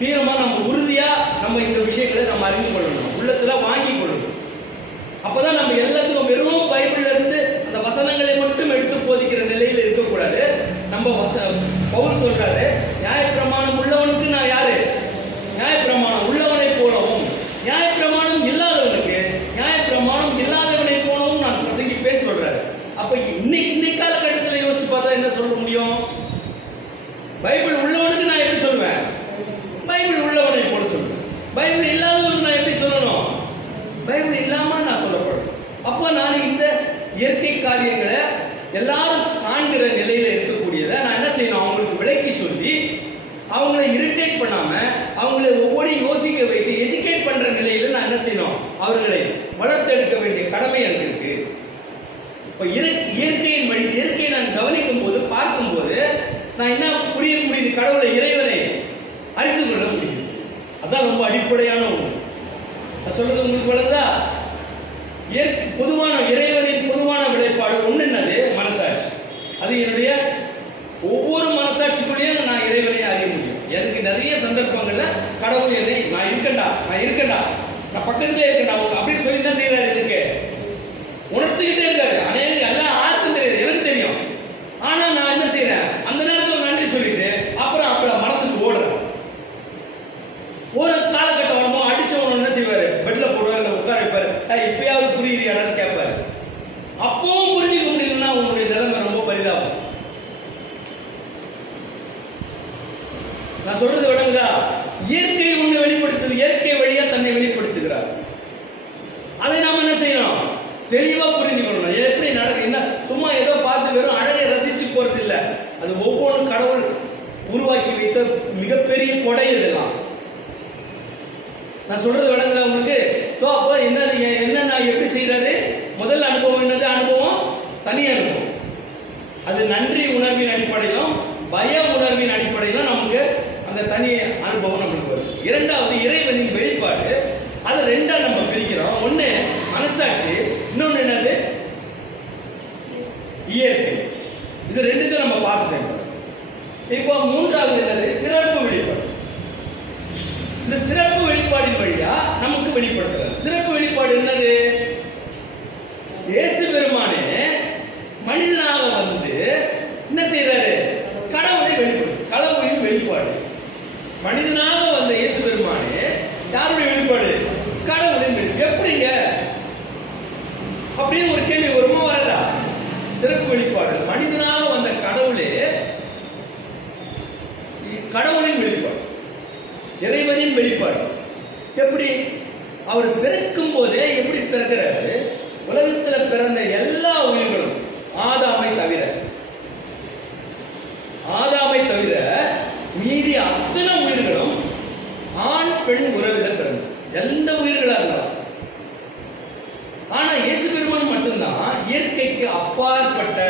தீரமா நம்ம உறுதியா நம்ம இந்த விஷயங்களை நம்ம அறிந்து கொள்ளணும், உள்ளத்துல வாங்கி கொள்ளணும். அப்பதான் நம்ம எல்லாத்துக்கும் வெறும் பைபிள்ல இருந்து அந்த வசனங்களை மட்டும் எடுத்து போதிக்கிற நிலையில இருக்கக்கூடாது. நம்ம பவுல் சொல்றாரு, நியாயப்பிரமாணம் உள்ளவனுக்கு நான் யாரு? நியாயப்பிரமாணம் உள்ளவனை போலவும் நியாயப்பிரமாணம் இல்லாதவனுக்கு நியாயப்பிரமாணம் இல்லாதவனை போலவும் நான் பிரசங்கிப்பேன்னு சொல்றாரு. அப்ப இன்னைக்கு காலகட்டத்தில் யோசிச்சு பார்த்தா என்ன சொல்ல முடியும்? பைபிள் உள்ளவனுக்கு நான் எப்படி சொல்வேன்? பைபிள் உள்ளவனை போல சொல்வேன். பைபிள் இல்லாதவனுக்கு நான் எப்படி சொல்லணும்? பைபிள் இல்லாம நான் சொல்லப்படும். அப்போ நான் இந்த இயற்கை காரியங்களை எல்லாரும் காண்கிற நிலையில இருக்கக்கூடியதை நான் என்ன செய்யணும்? அவங்களுக்கு விளக்கி சொல்லி அவங்கள இரிட்டேட் பண்ணாம அவங்களை ஒவ்வொன்றையும் யோசிக்க வைத்து எஜுகேட் பண்ற நிலையில நான் என்ன செய்யணும்? அவர்களை வளர்த்தெடுக்க வேண்டிய கடமை எனக்கு இருக்கு. இப்போ இயற்கையின் வழி, இயற்கையை நான் கவனிக்கும் போது பார்க்கும் போது நான் என்ன புரிய முடியுது? கடவுளை, இறைவனை அறிந்து கொள்ள முடியுது. அதான் ரொம்ப அடிப்படையான ஒன்று. நான் சொல்றது உங்களுக்கு வழங்குதா? பொதுவான இறைவனின் பொதுவான விளைப்பாடு ஒன்று என்னது? மனசாட்சி. அது என்னுடைய ஒவ்வொரு மனசாட்சிக்குள்ளேயும் நான் இறைவனை அறிய முடியும். எனக்கு நிறைய சந்தர்ப்பங்கள்ல கடவுள் என்னை நான் இருக்கேன்டா நான் பக்கத்திலே இருக்கேன்டா அப்படின்னு சொல்லி என்ன செய்யறாரு? எனக்கு உணர்த்துக்கிட்டே இருக்காரு. அநேக எல்லாம் ஆருக்கும் தெரியாது, எனக்கு தெரியும். ஆனா நான் என்ன செய்யறேன்? அந்த நேரத்தில் நன்றி சொல்லிட்டு அப்புறம் மரத்துக்கு ஓடுறேன். ஒரு காலகட்டம் வரும்போது அடிச்சவன் என்ன செய்வாரு? பெட்ல போடுவாரு, உட்கார வைப்பாரு. இப்பயாவது புரியுறியாடான்னு கேட்பாரு. அப்பவும் புரிஞ்சுக்க முடியலன்னா உன்னுடைய நிலைமை ரொம்ப பரிதாபம். நான் சொல்றது விளங்குதா? இயற்கை ஒண்ணு வெளிப்படுத்துது, இயற்கை வழியா தன்னை வெளிப்படுத்துகிறார். அதை நாம என்ன செய்யணும்? தெளிவா புரிஞ்சுக்கணும். எப்படி நடக்குது? என்ன சும்மா ஏதோ பார்த்து வெறும் அழகை ரசிச்சு போறது இல்லை. அது ஒவ்வொன்றும் கடவுள் உருவாக்கி வைத்த மிகப்பெரிய கொடை இதெல்லாம். நான் சொல்றது விளங்குதா உங்களுக்கு? அப்போ என்ன நான் எப்படி செய்யறாரு? முதல் அனுபவம் என்னது? அனுபவம் தனி அனுபவம். அது நன்றி உணர்வின் அடிப்படையிலும் பய உணர்வின் அடிப்படையிலும் நமக்கு அந்த தனி அனுபவம் நம்மளுக்கு வருது. இரண்டாவது இறைவனின் வெளிப்பாடு. அது ரெண்டா நம்ம பிரிக்கிறோம். ஒண்ணு மனசாட்சி, இன்னொன்னு என்னது? இயற்கை. இது ரெண்டுத்தையும் நம்ம பார்த்துட்டோம். இப்போ மூன்றாவது என்னது? சிறப்பு வெளிப்பாடு. இந்த சிறப்பு வெளிப்பாடின் வழியா நமக்கு வெளிப்படுத்துறாரு. சிறப்பு வெளிப்பாடு என்னது? இயேசு பெருமானே மனிதனாக வந்து என்ன செய்யறாரு? கடவுளை வெளிப்படுத்து. கடவுளின் வெளிப்பாடு. மனிதனாக வந்த இயேசு பெருமானே யாருடைய வெளிப்பாடு? கடவுளின் வெளிப்பாடு. எப்படிங்க அப்படின்னு ஒரு கேள்வி வருமா வரதா? சிறப்பு வெளிப்பாடு. மனிதனாக வந்த கடவுளே கடவுளின் வெளிப்பாடு, இறைவனின் வெளிப்பாடு. எப்படி? அவர் பிறக்கும் போதே எப்படி பிறக்கிறாரு? உலகத்தில் பிறந்த எல்லா உயிர்களும் ஆதாமை தவிர மீதி அத்தனை உயிர்களும் ஆண் பெண் உறவில் பிறந்த எந்த உயிர்களா இருந்தாலும். ஆனா இயேசு பெருமான் மட்டும்தான் இயற்கைக்கு அப்பாற்பட்ட,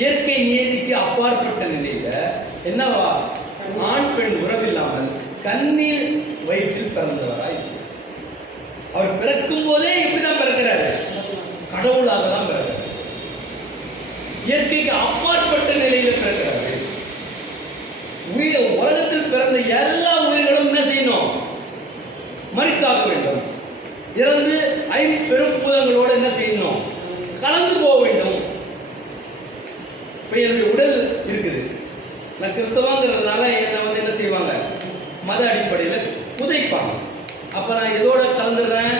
இயற்கை நீதிக்கு அப்பாற்பட்ட நிலையில என்னவா? ஆண் பெண் உறவில்லாமல் கண்ணீர் வயிற்றில் பிறந்தவராய். அவர் பிறக்கும் போதே எப்படிதான் பிறக்கிறாரு? கடவுளாக தான் பிறக்கிறார். இயற்கைக்கு அப்பாற்பட்ட நிலையில பிறக்கிறாரு. உலகத்தில் பிறந்த எல்லா உயிர்களும் என்ன செய்யணும்? மரித்தாக வேண்டும். இறந்து ஐம்பெரும் பூதங்களோடு என்ன செய்யணும்? கலந்து போக வேண்டும். இப்ப என்னுடைய உடல் இருக்குது, நான் கிறிஸ்தவங்கிறதுனால என்னை வந்து என்ன செய்வாங்க? மத அடிப்படையில் புதைப்பாங்க. அப்போ நான் எதோட கலந்துடுறேன்?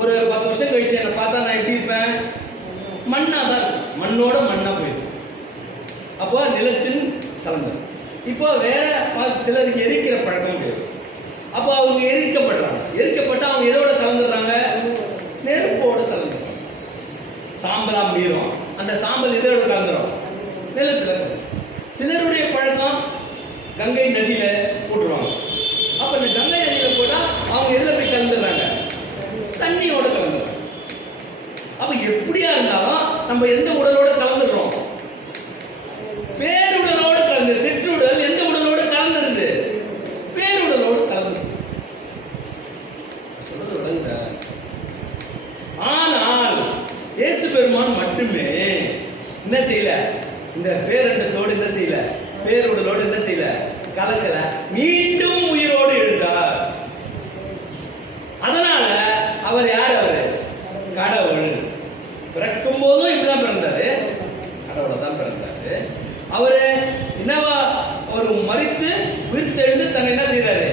ஒரு 10 வருஷம் கழிச்சு என்னை பார்த்தா நான் எப்படி இருப்பேன்? மண்ணாக தான் இருக்கும். மண்ணோட மண்ணாக போயிடும். அப்போ நிலத்தின் கலந்துடும். இப்போ வேற சிலருக்கு எரிக்கிற பழக்கம் கிடையாது. அப்போ அவங்க எரிக்கப்படுறாங்க. எரிக்கப்பட்டால் அவங்க எதோட கலந்துடுறாங்க? நெருப்போடு கலந்துடுறாங்க. சாம்பலா மீறும். அந்த சாம்பல் எதோட கலந்துடும்? நிலத்தில். சிலருடைய பழக்கம் கங்கை நதியில போட்டுருவாங்க. அப்ப இந்த கங்கை நதியில போட்டா அவங்க எதுல போய் கலந்துடுறாங்க? தண்ணியோட கலந்துடுறாங்க. அப்ப எப்படியா இருந்தாலும் நம்ம எந்த உடலோட கலந்துடுறோம்? பேருடலோட கலந்து. சிற்றுடல் எந்த உடலோட கலந்துருது? பேருடலோடு கலந்து. சொல்றது விளங்குதா? ஆனால் இயேசு பெருமான் மட்டுமே என்ன செய்யல? இந்த பேரண்டத்தோடு என்ன செய்யல? பேருடலோடு என்ன செய்யல? கலக்கல, மீண்டும் உயிரோடு எழுந்தார். அதனால அவர் யார்? அவரு கடவுள். பிறக்கும் போதும் இப்படிதான் பிறந்தாரு, கடவுளை தான் பிறந்தாரு. அவரு என்னவா ஒரு மரித்து உயிர்த்தெழுந்து தன்னை என்ன செய்யறாரு?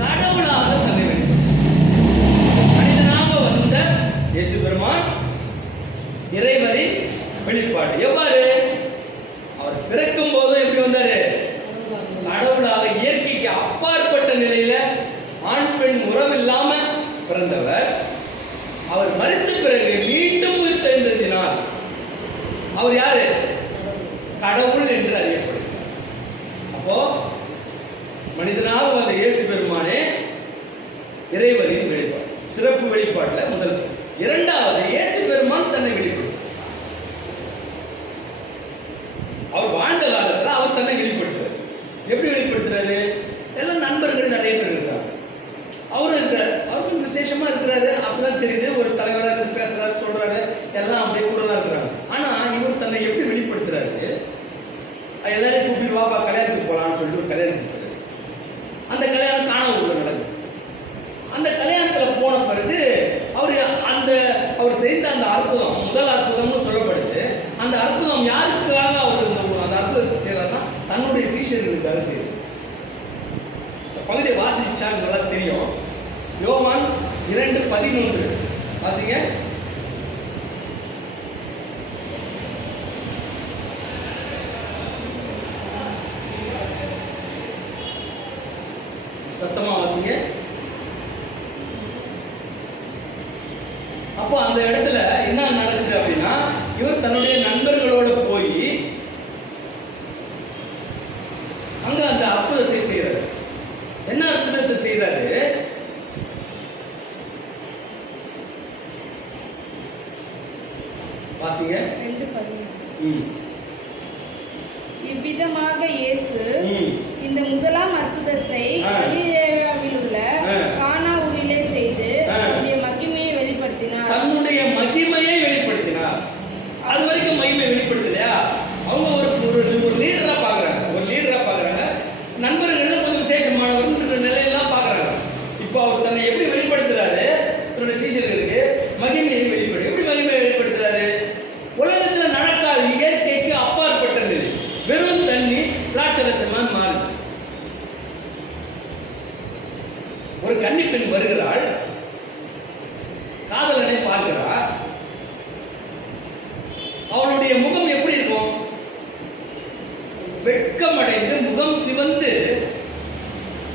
கடவுளாக தன்னை மனிதனாக வந்த இயேசு பெருமான் இறைவனின் வெளிப்பாடு. எவ்வாறு? அவர் பிறக்கும் போது எப்படி வந்தாரு? கடவுளாக, இயற்கைக்கு அப்பாற்பட்ட நிலையில ஆண் பெண் உறவில்லாம பிறந்தவர். அவர் மரித்த பிறகு மீண்டும் உயிர்த்தெழுந்ததினால் அவர் யாரு? கடவுள் என்று அறியப்படுகிறார். அப்போ மனிதனாக வந்த இயேசு பெருமானே இறைவனின் வெளிப்பாடு, சிறப்பு வெளிப்பாடுல முதல். இரண்டாவது, இயேசு பெருமான் தன்னை வெளிப்படுத்த, அவர் வாழ்ந்த காலத்துல அவர் தன்னை வெளிப்படுத்துறாரு. எப்படி வெளிப்படுத்துறாரு? எல்லாம் நண்பர்கள் நிறைய பேர் இருக்கிறாங்க, அவரும் இருக்கிறார், அவருக்கும் விசேஷமா இருக்கிறாரு. அப்படிதான் தெரியுது. ஒரு தலைவராக இருந்து பேசுறாரு, சொல்றாரு, எல்லாம் அப்படியே கூட தான் இருக்கிறாங்க. ஆனா இவர் தன்னை எப்படி வெளிப்படுத்துறாரு? எல்லாரையும் கூப்பிட்டு வாப்பா கல்யாணத்துக்கு போலான்னு சொல்லிட்டு ஒரு கல்யாணத்துக்கு போறாரு. அந்த கல்யாணம் காணவூர்ல நடக்குது. அந்த கல்யாணத்துல போன பிறகு அவர் செய்த அந்த அற்புதம், முதல் அற்புதம்னு சொல்லப்படுது. அந்த அற்புதம் யாருக்காக அவர் அந்த அற்புதத்தை செய்யறாருன்னா தன்னுடைய சீஷர்களுக்காக செய்யறாரு. பகுதியை வாசிச்சா நல்லா தெரியும். யோவான் 2:11 வாசிங்க. சத்தமா வாசிங்க. அப்போ அந்த இடத்துல என்ன நடக்குது அப்படின்னா, இவர் தன்னுடைய நண்பர்களோட போய் அங்க அந்த அற்புதத்தை செய்யறாரு. என்ன அற்புதத்தை செய்யறாரு? வாசிங்க. இவ்விதமாக இயேசு இந்த முதலாம் அற்புதத்தை கலிலேயாவில் உள்ள கானா ஊரிலே செய்து தன்னுடைய மகிமையை வெளிப்படுத்தினார். தன்னுடைய மகிமையை வெளிப்படுத்தினார். அது வரைக்கும் மகிமை வெளிப்படுத்தலையா? அவங்க ஒரு லீடரா பாக்குறாங்க, ஒரு லீடரா பாக்குறாங்க. நண்பர்கள் கொஞ்சம் விசேஷமானவர் நிலையெல்லாம் பாக்குறாங்க. இப்போ அவர் தன்னை எப்படி வெளிப்படுத்துறாரு? தன்னுடைய சீஷர்களுக்கு மகிமையை வெளிப்படுத்து. எப்படி மகிமையை வெளிப்படுத்துறாரு? உலகத்துல நடக்காத, இயற்கைக்கு அப்பாற்பட்ட நிலை, வெறும் தண்ணி திராட்சரசமா மாறி. ஒரு கன்னிப்பெண் வருகிறாள், காதலனை பார்க்கிறார். அவளுடைய முகம் எப்படி இருக்கும்? வெட்கமடைந்து முகம் சிவந்து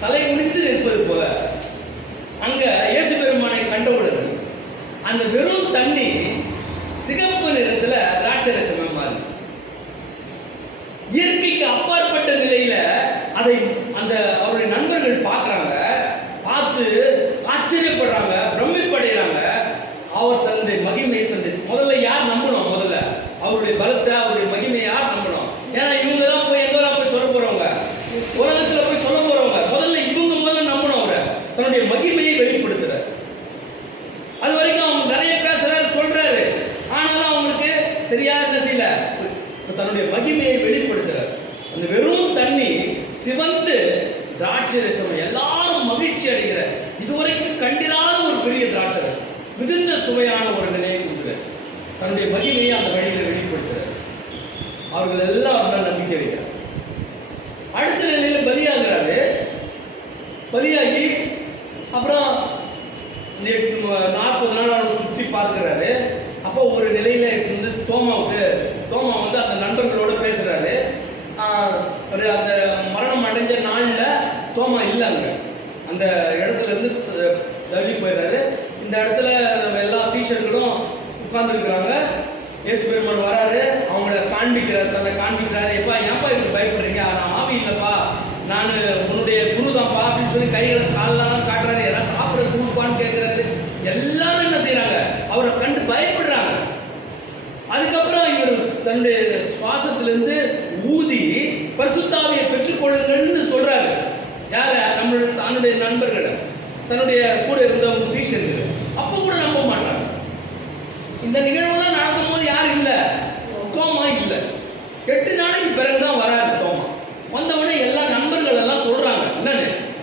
தலை குனிந்து நிற்பது போல. அங்க இயேசு பெருமானை கண்டவுடன் அந்த வெறும் தண்ணி சிகப்பு நிறத்துல திராட்சரசமா மாறி. இயற்கைக்கு அப்பாற்பட்ட நிலையில அதை அந்த அவருடைய நண்பர்கள் பார்க்கறாங்க, பார்த்து ஆச்சரியப்படுறாங்க, பிரமிப்படைகிறாங்க. அவர் தன்னுடைய மகிமை, முதல்ல யார் நம்பணும்? முதல்ல அவருடைய பலத்தை, அவருடைய மகிமையை யார் நம்பணும்? ஏன்னா இவங்க தான் போய் எங்கெல்லாம் போய் சொல்ல போறவங்க, உலகத்துல போய் சொல்ல போறவங்க. முதல்ல நம்பணும். அவரை தன்னுடைய மகிமையை வெளிப்படுத்துறாரு. அது வரைக்கும் அவங்க நிறைய பேசுறாரு, சொல்றாரு. ஆனாலும் அவங்களுக்கு சரியா என்ன செய்யல, தன்னுடைய மகிமையை வெளிப்படுத்துறார். அந்த வெறும் தண்ணி சிவந்து திராட்சரசம், எல்லாரும் மகிழ்ச்சி அடைகிற, இதுவரைக்கும் கண்டிராத ஒரு பெரிய திராட்சரசம், மிகுந்த சுவையான ஒரு நிலையை கொடுக்கிறார். தன்னுடைய மகிமையை அந்த வழியில வெளிப்படுத்துறார். அவர்கள் எல்லாம் அவர்கள் நம்பிக்கை வைக்கிறார். அடுத்த நிலையில பலியாகிறாரு. பலியாகி அப்புறம் 40 நாள் அவர் சுற்றி பார்க்கிறாரு. அப்போ ஒரு நிலையில இருந்து தோமா வந்து அந்த நண்பர்களோட பேசுறாரு. அந்த மரணம் அடைஞ்ச நாள்ல தோமா இல்லைங்க, அந்த இடத்துல இருந்து தள்ளி போயிடுறாரு. இந்த இடத்துல எல்லா சீஷர்களும் உட்கார்ந்துருக்கிறாங்க. இயேசு பெருமான் வராரு, அவங்கள காண்பிக்கிறார், தன்னை காண்பிக்கிறாரு. எப்பா ஏன்பா இப்படி பயப்படுறீங்க? நான் ஆவி இல்லப்பா, நான் உன்னுடைய குரு தான்ப்பா அப்படின்னு சொல்லி கைகளை காலெல்லாம் காட்டுறாரு. எல்லாம் சாப்பிட கொடுப்பான்னு கேட்கிறாரு. எல்லாரும் என்ன செய்யறாங்க? அவரை கண்டு பயப்படுறாங்க. அதுக்கப்புறம் இவர் தன்னுடைய சுவாசத்திலிருந்து ஊதி பரிசுத்தாவியை பெற்றுக்கொள்ளுங்கள்னு சொல்றாரு. யார? நம்மளுடைய தன்னுடைய நண்பர்கள், தன்னுடைய கூட இருந்தவங்க சீஷர்கள். அப்போ கூட நம்ப மாட்டாங்க. இந்த நிகழ்வுலாம் நடக்கும் போது யாரும் இல்லை, தோமா இல்லை. 8 நாளைக்கு பிறகுதான் வராரு தோமா. வந்தவொடனே எல்லா நண்பர்கள்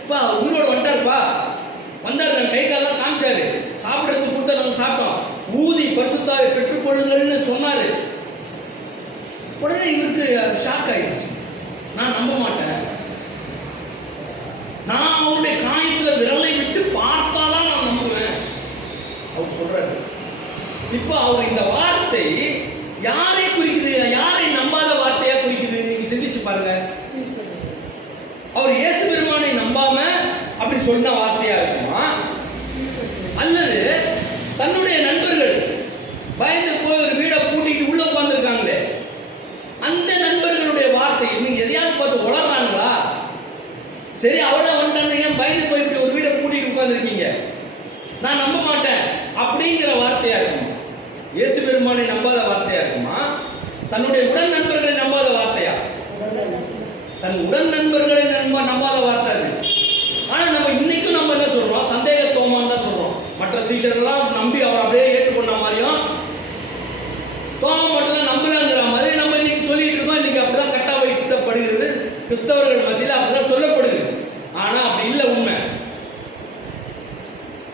அப்பா உயிரோடு வந்துட்டாருப்பா, வந்தார், நான் கை காலெல்லாம் காமிச்சாரு, சாப்பிட்றதுக்கு கொடுத்தா நாங்கள் சாப்பிட்டோம், ஊதி பரிசுத்தாவை பெற்றுக்கொள்ளுங்கள்னு சொன்னார். உடனே இவருக்கு ஷாக் ஆயிடுச்சு. நான் நம்ப மாட்டேன், நான் அவருடைய காயத்தில் விரலை விட்டு பார்த்தாதான் நான் நம்புவேன் அவர் சொல்றாரு. இப்போ அவர் இந்த வார்த்தை யாரை குறிக்குது, யாரை நம்பாத வார்த்தையா குறிக்குது? நீங்க சிந்திச்சு பாருங்க. அவர் இயேசு பெருமானை நம்பாம அப்படி சொன்ன வார்த்தையா இருக்குமா, அல்லது தன்னுடைய நண்பர்கள் பயந்து போய் ஒரு வீடை பூட்டிட்டு உள்ள உட்கார்ந்துருக்காங்களே அந்த நண்பர்களுடைய வார்த்தை நீங்க எதையாவது பார்த்து உளறாங்களா? சரி அவர்தான் வந்துட்டாங்க, ஏன் பயந்து போய் இப்படி ஒரு வீடை பூட்டிட்டு உட்கார்ந்துருக்கீங்க, நான் நம்ப மாட்டேன் அப்படிங்கிற வார்த்தையா இருக்குமா? இயேசு பெருமானை நம்பாத வார்த்தையா இருக்குமா, தன்னுடைய உடன் நண்பர்களை நம்பாத வார்த்தையா? தன் உடன் நண்பர்களை நம்பாத வார்த்தை அது. ஆனா நம்ம இன்னைக்கும் நம்ம என்ன சொல்றோம், சந்தேக தோமான்னு தான் சொல்றோம். மற்ற சீஷர்கள்லாம் நம்பி அவர் அப்படியே ஏற்றுக்கொண்ட மாதிரியும் தோமா மட்டும் தான் நம்பலாங்கிற மாதிரி நம்ம இன்னைக்கு சொல்லிட்டு இருக்கோம். இன்னைக்கு அப்படிதான் கட்டா வைக்கப்படுகிறது, கிறிஸ்தவர்கள் மத்தியில் அப்படிதான் சொல்லப்படுது. ஆனா அப்படி இல்லை உண்மை.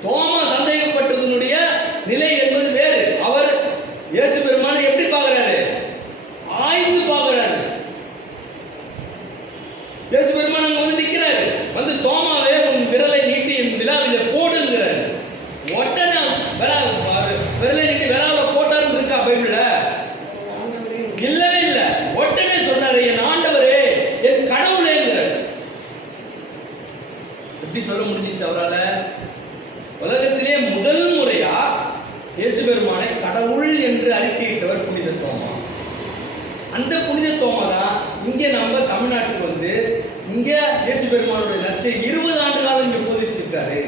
தோமா சந்தேகப்பட்டதனுடைய நிலை என்பது வேறு. அவர் இயேசு பெருமானை எப்படி பார்க்கிறாரு, ஆய்ந்து பார்க்கிறாரு. இயேசு பெருமான் அங்க வந்து நிற்கிறாரு, வந்து தோமாவே உன் விரலை நீட்டி என் விழாவில போடுங்கிறாரு. உடனே விரலை நீட்டி விழாவில போட்டாருன்னு இருக்கா பைபிள்ல? இல்லவே இல்லை. உடனே சொன்னாரு, என் ஆண்டவரே, என் கடவுளேங்கிறார். எப்படி சொல்ல முடிஞ்சிச்சு அவரால? உலகத்திலே முதல் முறையா இயேசு பெருமானை கடவுள் என்று அறிக்கையிட்டவர் புனித தோமா. அந்த புனித தோமா தான் இங்கே நம்ம தமிழ்நாட்டுக்கு வந்து இங்கே இயேசு பெருமானுடைய நற்செய்தி 20 ஆண்டு காலம் இங்கே போதிச்சிருக்காரு.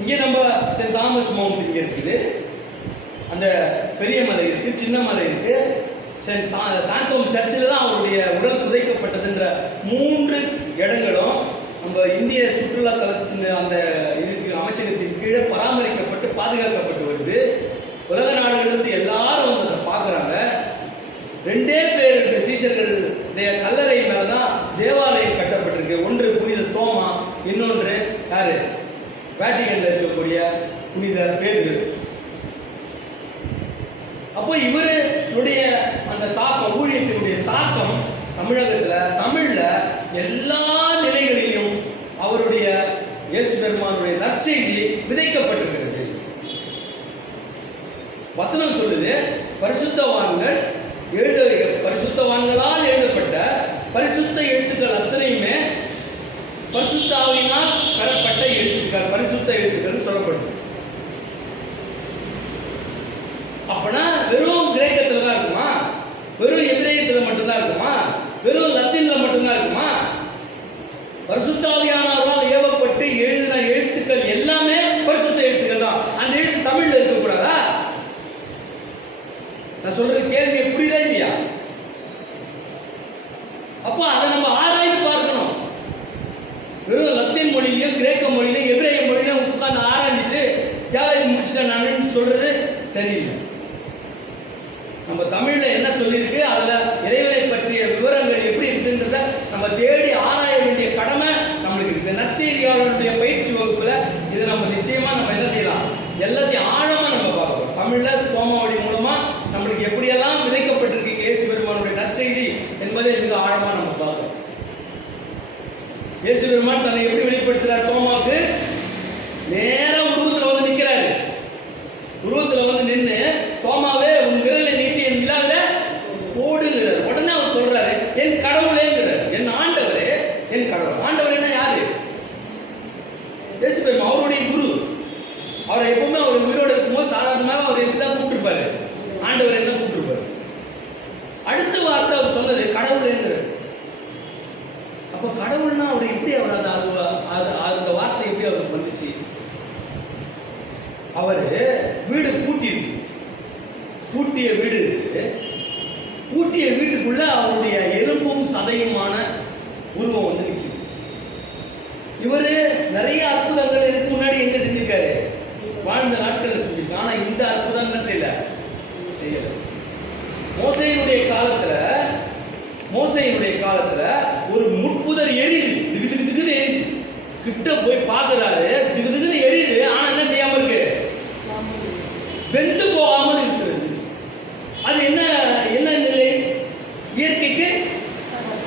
இங்கே நம்ம சென்ட் தாமஸ் மவுண்ட் இங்கே இருக்குது, அந்த பெரிய மலை இருக்கு, சின்ன மலை இருக்கு. சென்ட் சாந்தோம் சர்ச்சில் தான் அவருடைய உடல் புதைக்கப்பட்டதுன்ற 3 இடங்களும் நம்ம இந்திய சுற்றுலா தலத்தின் அந்த இதுக்கு அமைச்சகத்தின் கீழே பராமரிக்கப்பட்டு பாதுகாக்கப்பட்டு வருது. உலக நாடுகளிலிருந்து எல்லாரும் வந்து அதை பார்க்குறாங்க. 2 பேர் சீஷர்களுடைய கல்லறை மேலே தான் தேவாலயம் கட்டப்பட்டிருக்கு. ஒன்று புனித தோமா, இன்னொன்று யாரு, வேட்டிகன்ல இருக்கக்கூடிய புனித பேதுரு. அப்போ இவருடைய அந்த தாக்கம், ஊழியத்தினுடைய தாக்கம் தமிழகத்தில், தமிழ்ல எல்லா நிலைகளிலும் அவருடைய இயேசு பெருமானுடைய நற்செய்தி விதைக்கப்பட்டிருக்கிறது. வசனம் சொல்லுது, பரிசுத்தவான்கள் பரிசுத்தவான்களால் எழுதப்பட்ட பரிசுத்த எழுத்துக்கள் அத்தனையுமே பரிசுத்த ஆவியினால் பெறப்பட்ட எழுத்துக்கள், பரிசுத்த எழுத்துக்கள் சொல்லப்படுது. அப்பனா வெறும் கிரேக்கத்துல தான் இருக்குமா, வெறும் எபிரேயத்துல மட்டும்தான் இருக்குமா, வெறும் லத்தீன்ல மட்டும்தான் இருக்குமா? பரிசுத்த ஆவியானவரால் ஏவப்பட்டு எழுதின எழுத்துக்கள் எல்லாமே பரிசுத்த எழுத்துக்கள் தான். அந்த எழுத்து தமிழ்ல இருக்கக்கூடாதா? நான் சொல்றது கேள்வியை புரியல இல்லையா? அப்போ அதை நம்ம ஆராய்ந்து பார்க்கணும். வெறும் லத்தீன் மொழியிலையும் கிரேக்க மொழியிலையும் எபிரேய மொழியிலும் உட்கார்ந்து ஆராய்ஞ்சிட்டு தியாகி முடிச்சிட்டேன் நான் சொல்றது சரியில்லை. நம்ம தமிழ்ல என்ன சொல்லியிருக்கு, அதுல இறைவனை பற்றிய விவரங்கள் எப்படி இருக்குன்றத நம்ம தேடி ஆராய வேண்டிய கடமை நம்மளுக்கு இருக்கு. நற்செய்தியாளருடைய பயிற்சி வகுப்புல இதை நம்ம நிச்சயமா நம்ம என்ன செய்யலாம், எல்லாத்தையும் ஆழமா நம்ம பார்க்கணும். தமிழ்ல தோமாவளி மூலமா நம்மளுக்கு எப்படியெல்லாம் விதைக்கப்பட்டிருக்கு இயேசு பெருமானுடைய நற்செய்தி என்பதை மிக ஆழமா நம்ம பார்க்கணும். இயேசு பெருமான் தன்னை எப்படி வெளிப்படுத்துறார் தோமாவுக்கு? நேரா உருவத்துல வந்து நிற்கிறாரு. உருவத்துல வந்து நின்று தோமாவே உன் விரலை நீட்டி என் விழாவில போடுங்கிறார். உடனே அவர் சொல்றாரு, என் கடவுளேங்கிறார், என் ஆண்டவரே, என் கடவுள். ஆண்டவர் என்ன யாரு? இயேசு பெருமான் அவருடைய குரு. அவரை எப்பவுமே அவர் உயிரோடு இருக்கும்போது சாதாரணமாக அவர் எப்படிதான் கூப்பிட்டுருப்பாரு, ஆண்டவர் என்ன கூப்பிட்டுருப்பாரு. அடுத்த வார்த்தை அவர் சொன்னது கடவுளேங்கிறார். அப்ப கடவுள்னா அவர் எப்படி, அவர் அந்த வார்த்தை எப்படி அவருக்கு வந்துச்சு? அவரு வீடு பூட்டிய வீடு, பூட்டிய வீட்டுக்குள்ள அவருடைய எலும்பும் சதையுமான உருவம் வந்து நிற்கும். இவரு நிறைய அற்புதங்கள் இதுக்கு முன்னாடி எங்க செஞ்சிருக்காரு, வாழ்ந்த நாட்கள் செஞ்சிருக்காரு. ஆனா இந்த அற்புதம் என்ன செய்யல. மோசேயினுடைய காலத்துல ஒரு முற்ப புதர் எரியுது, திகு திகு திகுன்னு எரியுது. கிட்ட போய் பார்க்குறாரு, திகு திகுன்னு எரியுது. ஆனால் என்ன செய்யாம இருக்கு? வெந்து போகாமல் இருக்கிறது. அது என்ன என்ன நிலை? இயற்கைக்கு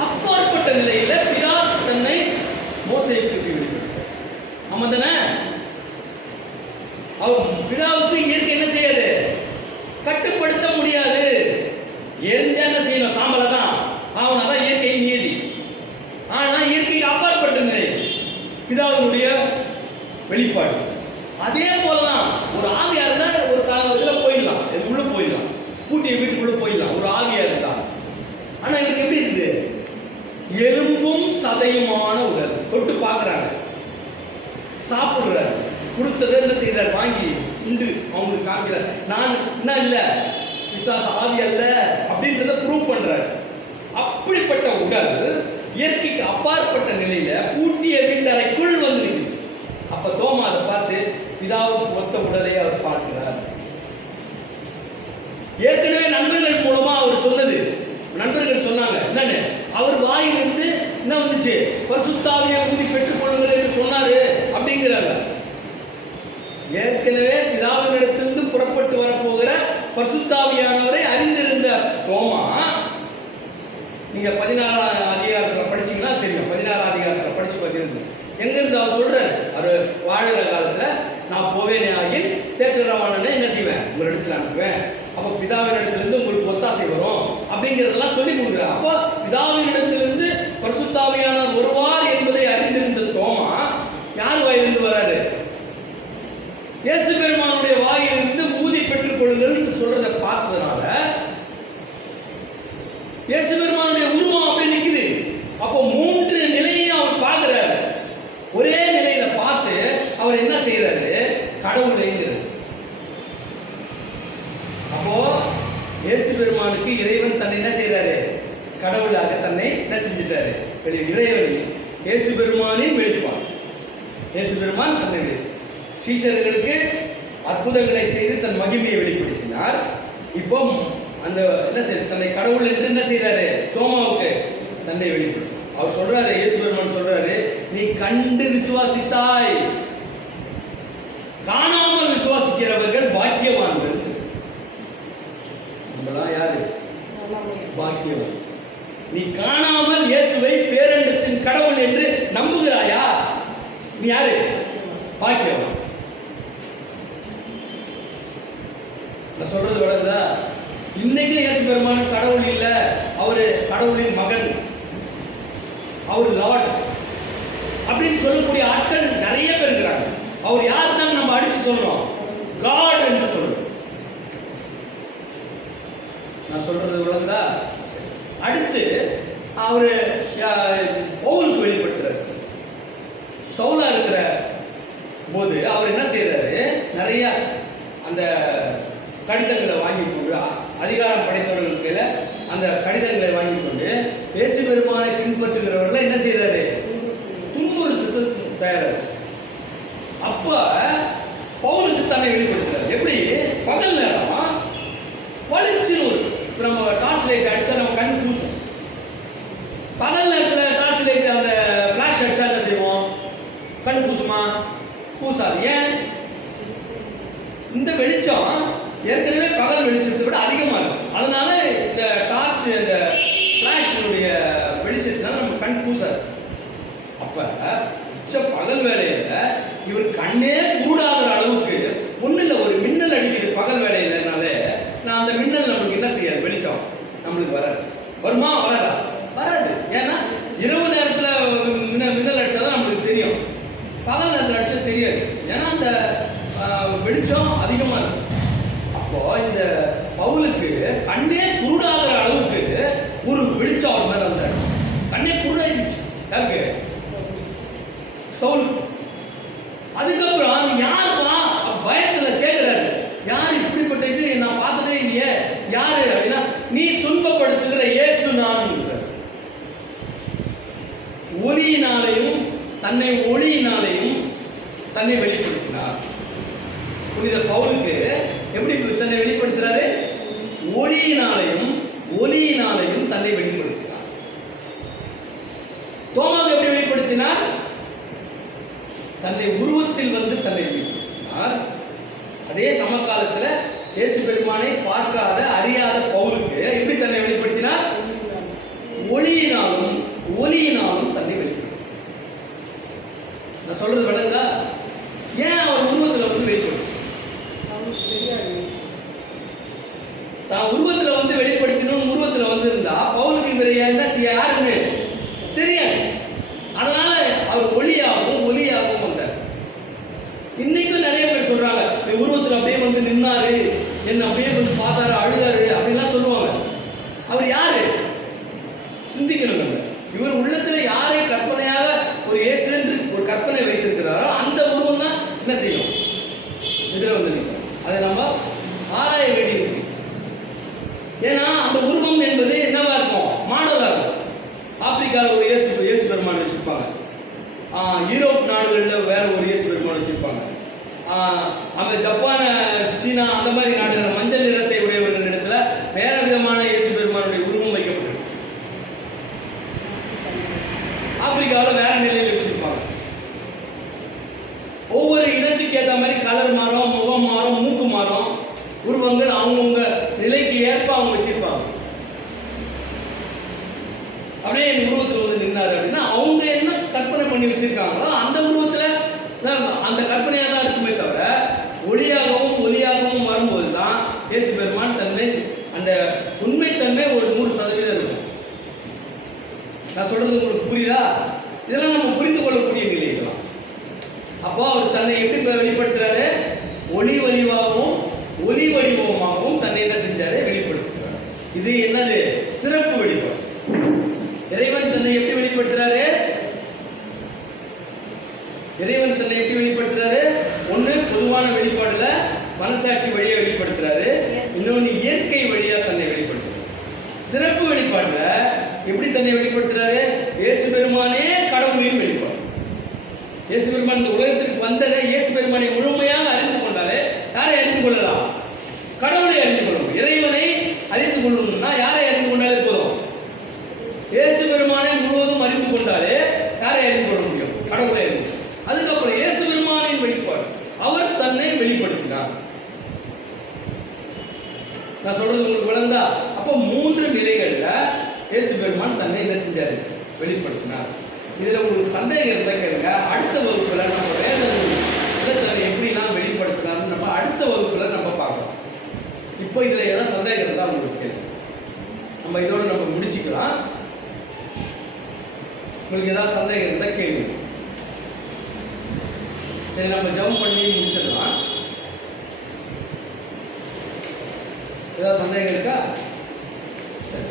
அப்பாற்பட்ட நிலையில பிதா தன்னை மோசேக்கு வெளிப்படுத்தார். ஆமா தானே? அவர் பிதாவுக்கு இயற்கை என்ன செய்யாது? கட்டுப்படுத்த முடியாது. எரிஞ்சா என்ன செய்யணும்? சாம்பலை தான் ஆகணும். அதான் இயற்கையின் நீதி. ஆனா இயற்கைக்கு அப்பாற்பட்ட நிலை பிதாவினுடைய வெளிப்பாடு. அதே போலதான் ஒரு ஆவியா இருந்தா ஒரு இதுல போயிடலாம், உள்ள போயிடலாம், பூட்டிய வீட்டுக்குள்ள போயிடலாம் ஒரு ஆவியா இருந்தா. ஆனா இவருக்கு எப்படி இருக்குது? எலும்பும் சதையுமான உடல். தொட்டு பார்க்கறாங்க, சாப்பிடுறாரு, கொடுத்ததை என்ன செய்யறாரு? வாங்கி உண்டு அவங்களுக்கு காமிக்கிறார். நான் என்ன இல்ல பிசாசு ஆவி அல்ல அப்படின்றத ப்ரூவ் பண்றாரு. அப்படிப்பட்ட உடல் இயற்கைக்கு அப்பாற்பட்ட நிலையில பூட்டிய வீட்டறைக்குள் வந்திருக்கு. அப்ப தோமா அதை பார்த்து பிதாவுக்கு ஒத்த உடலை அவர் பார்க்கிறார். ஏற்கனவே நண்பர்கள் மூலமா அவர் சொன்னது, நண்பர்கள் சொன்னாங்க என்னன்னு, அவர் வாயிலிருந்து என்ன வந்துச்சு? பரிசுத்த ஆவியை ஊதி பெற்றுக் கொள்ளுங்கள் என்று சொன்னாரு அப்படிங்கிறாங்க. ஏற்கனவே பிதாவினிடத்திலிருந்து புறப்பட்டு வரப்போகிற பரிசுத்த ஆவியானவரை அறிந்திருந்த தோமா, நீங்க 16ஆம் அதிகாரத்தில் படிச்சீங்கன்னா தெரியும். 16ஆம் அதிகாரத்தில் படிச்சு பார்த்தீங்கன்னா எங்க இருந்து அவர் சொல்றாரு? அவர் வாழுற காலத்துல நான் போவேனே ஆகில் தேற்றரவானே என்ன செய்வேன்? உங்க இடத்துல அனுப்புவேன். அப்போ பிதாவின் இடத்திலிருந்து உங்களுக்கு ஒத்தாசை வரும் அப்படிங்கிறதெல்லாம் சொல்லி கொடுக்குறாரு. அப்போ பிதாவின் இடத்திலிருந்து பரிசுத்த ஆவியானவர் வருவார் என்பதை அறிந்திருந்த தோமா யார் வாயிலிருந்து வராரு? இயேசு பெருமானுடைய வாயிலிருந்து ஊதி பெற்றுக் கொள்ளுங்கள் என்று சொல்றதை பார்த்ததுனால இயேசு பெருமானுடைய உருவம் அப்படி நிக்குது. அப்போ 3 நிலையையும் அவர் பார்க்கிறாரு. ஒரே நிலையில பார்த்து அவர் என்ன செய்யறாரு? கடவுளைங்கிறது. அப்போ இயேசு பெருமானுக்கு இறைவன் தன்னை என்ன செய்யறாரு? கடவுளாக தன்னை என்ன செஞ்சிட்டாரு? இறைவன் இயேசு பெருமானின் வெளிப்பாடு. இயேசு பெருமான் தன்னை சீஷர்களுக்கு அற்புதங்களை செய்து தன் மகிமையை வெளிப்படுத்தினார். இப்போ அந்த என்ன செய்ய தன்னை கடவுள் என்று என்ன செய்யறாரு? தோமாவுக்கு தன்னை வெளிப்படுத்த அவர் சொல்றாரு. இயேசு பெருமான் சொல்றாரு, நீ கண்டு விசுவாசித்தாய், காணாமல் விசுவாசிக்கிறவர்கள் பாக்கியவான்கள். நம்மளாம் யாரு? பாக்கியவான். நீ காணாமல் இயேசுவை பேரண்டத்தின் கடவுள் என்று நம்புகிறாயா? நீ யாரு? பாக்கியவான். நான் சொல்றது விளக்குதா? இன்னைக்கு இயேசு பெருமான் கடவுள் இல்ல, அவரு கடவுளின் மகன், அவர் லார்ட் அப்படின்னு சொல்லக்கூடிய ஆட்கள் நிறைய பேர் இருக்கிறாங்க. அவர் யார் தான் நம்ம அடிச்சு சொல்றோம்? காட் என்று சொல்றோம். நான் சொல்றது விளக்குதா? அடுத்து அவரு பவுலுக்கு வெளிப்படுத்துறாரு. சவுலா இருக்கிற போது அவர் என்ன செய்யறாரு? நிறைய அந்த கடிதங்களை வாங்கி கொண்டு, அதிகாரம் படைத்தவர்கள் கையில அந்த கடிதங்களை வாங்கி கொண்டு இயேசு பெருமானை பின்பற்றுகிறவர்களை என்ன செய்யறாரு? துன்புறுத்துக்கு தயாராரு. அப்ப பவுலுக்கு தன்னை வெளிப்படுத்துறாரு. எப்படி? பகல் நேரம் பளிச்சு நம்ம டார்ச் லைட் அடிச்சா நம்ம கண் பூசும். பகல் நேரத்தில் டார்ச் லைட் அந்த ஃபிளாஷ் அடிச்சா என்ன செய்வோம்? கண் பூசுமா? பூசாது. ஏன்? இந்த வெளிச்சம் ஏற்கனவே பகல் வெளிச்சத்தை விட அதிகமா இருக்கும். அதனால இந்த டார்ச் இந்த ஃபிளாஷினுடைய வெளிச்சத்தினால நம்ம கண் பூசாது. அப்ப உச்ச பகல் வேலையில இவர் கண்ணே கூடாத அளவுக்கு ஒண்ணு இல்ல, ஒரு மின்னல் அடிக்குது பகல் வேலையிலனாலே நான் அந்த மின்னல் நம்மளுக்கு என்ன செய்யாது? வெளிச்சம் நம்மளுக்கு வராது. வருமா? வராதா? வராது. ஏன்னா இரவு நேரத்துல மின்னல் அடிச்சாதான் நம்மளுக்கு தெரியும், பகல் நேரத்தில் அடிச்சா தெரியாது. ஏன்னா அந்த வெளிச்சம் அதிகமா இருக்கும். அப்போ இந்த பவுலுக்கு கண்ணே குருடாகிற அளவுக்கு ஒரு வெளிச்சம் அவர் மேல வந்தார். கண்ணே குருடாயிடுச்சு. யாருக்கு? சவுலுக்கு. அதுக்கப்புறம் யாருப்பா பயத்துல கேட்கிறாரு, யார் இப்படிப்பட்ட இது நான் பார்த்ததே இல்லையே, யாரு அப்படின்னா, நீ துன்பப்படுத்துகிற இயேசு நான். ஒளியினாலையும் தன்னை ஒளியினாலையும் தன்னை வெளிப்படுத்தினார். புனித பவுலுக்கு எப்படி தன்னை வெளிப்படுத்துறாரு? ஒளியினாலையும் ஒளியினாலையும் தன்னை வெளிப்படுத்தினார். தோமா அதே சமகாலத்துல இயேசு பெருமானை பார்க்காத அறியாத பவுலுக்கு எப்படி தன்னை வெளிப்படுத்தினார்? ஒளியினாலும் தன்னை வெளிப்படுத்தினார். நான் சொல்றது விளங்குதா? ஏன் அவர் உருவத்துல வந்து வெளிப்படுத்த தான் உருவத்துல வந்து வெளிப்படுத்தணும் உருவத்துல வந்து இருந்தா பவுலுக்கு இவரை என்ன செய்ய யாருன்னு தெரியாது. அதனால அவர் ஒளியாகவும் வந்தார். இன்னைக்கும் நிறைய பேர் சொல்றாங்க உருவத்துல அப்படியே வந்து நின்னாரு, என்ன அப்படியே வந்து பார்த்தாரு, அழுதாரு அப்படின்லாம் சொல்லுவாங்க. அவர் யாரு? சிந்திக்கணும். நம்ம இவர் உள்ளத்துல யாரை கற்பனையாக ஒரு இயேசு என்று ஒரு கற்பனை வைத்திருக்கிறாரோ அந்த உருவம் தான் என்ன செய்யும்? எதிர வந்து நிற்கும். அதை நம்ம ஆராய வேண்டியிருக்கு. ஏன்னா அந்த உருவம் என்பது என்னவா இருக்கும்? மாடலா இருக்கும். ஆப்பிரிக்காவில் ஒரு இயேசு பெருமான் வச்சிருப்பாங்க. யூரோப் நாடுகளில் வேற ஒரு இயேசு பெருமான் வச்சிருப்பாங்க. அந்த ஜப்பான், சீனா அந்த மாதிரி நாடுகள் மஞ்சள் நிறத்தை உடையவர்கள் இடத்துல வேற விதமான இயேசு பெருமானுடைய உருவம் வைக்கப்பட்டிருக்கு. ஆப்பிரிக்காவில் வேற நிலையில் வச்சிருப்பாங்க. ஒவ்வொரு இடத்துக்கு ஏற்ற மாதிரி கலர் மாறும், முகம் மாறும், மூக்கு மாறும், உருவங்கள் அவங்கவுங்க நிலைக்கு ஏற்ப அவங்க வச்சிருப்பாங்க. அப்படியே என் உருவத்தில் வந்து நின்னாரு அப்படின்னா அவங்க என்ன கற்பனை பண்ணி வச்சிருக்காங்களோ அந்த உருவத்துல அந்த கற்பனையாக தான் இருக்குமே தவிர ஒளியாகவும் வரும்போது தான் இயேசு பெருமான் தன்மை அந்த உண்மைத்தன்மை ஒரு 100% இருக்கும். நான் சொல்றது உங்களுக்கு புரியுதா? இதெல்லாம் நம்ம புரிந்து கொள்ளக்கூடிய நிலை இதெல்லாம். அப்போ அவர் தன்னை எப்படி வெளிப்படுத்துறாரு? ஒளி வடிவமாகவும் தன்னை என்ன செஞ்சாரு? வெளிப்படுத்துறாரு. இது என்னது? சிறப்பு வெளிப்பாடு. இறைவன் தன்னை எப்படி வெளிப்படுத்துறாரு? ஒன்று பொதுவான வெளிப்பாடுல மனசாட்சி வழியா வெளிப்படுத்துறாரு, இன்னொன்று இயற்கை வழியா தன்னை வெளிப்படுத்துறாரு. சிறப்பு வெளிப்பாடுல எப்படி தன்னை வெளிப்படுத்துறாரு? இயேசு பெருமானே கடவுளின் வெளிப்பாடு. இயேசு பெருமான் இந்த உலகத்திற்கு வந்ததை இயேசு பெருமானை முழுமையாக அறிந்து கொண்டாலே யாரை அறிந்து கொள்ளலாம்? கடவுளை அறிந்து கொள்ளணும். இறைவனை அறிந்து கொள்ளணும்னா யாரை அறிந்து கொண்டாலே போதும்? இயேசு பெருமானை முழுவதும் அறிந்து கொண்டாலே யாரை அறிந்து கொள்ள முடியும்? கடவுளை அறிந்து. அதுக்கப்புறம் இயேசு பெருமானின் வெளிப்பாடு, அவர் தன்னை வெளிப்படுத்தினார். நான் சொல்றது உங்களுக்கு விளங்குதா? அப்போ 3 நிலைகள்ல இயேசு பெருமான் தன்னை என்ன செஞ்சாரு? வெளிப்படுத்தினார். இதுல உங்களுக்கு சந்தேகம் இருந்தா கேளுங்க. அடுத்த வகுப்புல நம்ம வேதனை எப்படிலாம் வெளிப்படுத்தினார்னு நம்ம அடுத்த வகுப்புல நம்ம பார்க்கலாம். இப்போ இதுல ஏதாவது சந்தேகம் இருந்தா உங்களுக்கு கேளுங்க. நம்ம இதோட நம்ம முடிச்சுக்கலாம். உங்களுக்கு ஏதாவது சந்தேகம் இருந்தா கேளுங்க. சரி, நம்ம ஜம்ப் பண்ணி முடிச்சிடலாம். ஏதாவது சந்தேகம் இருக்கா? சரி.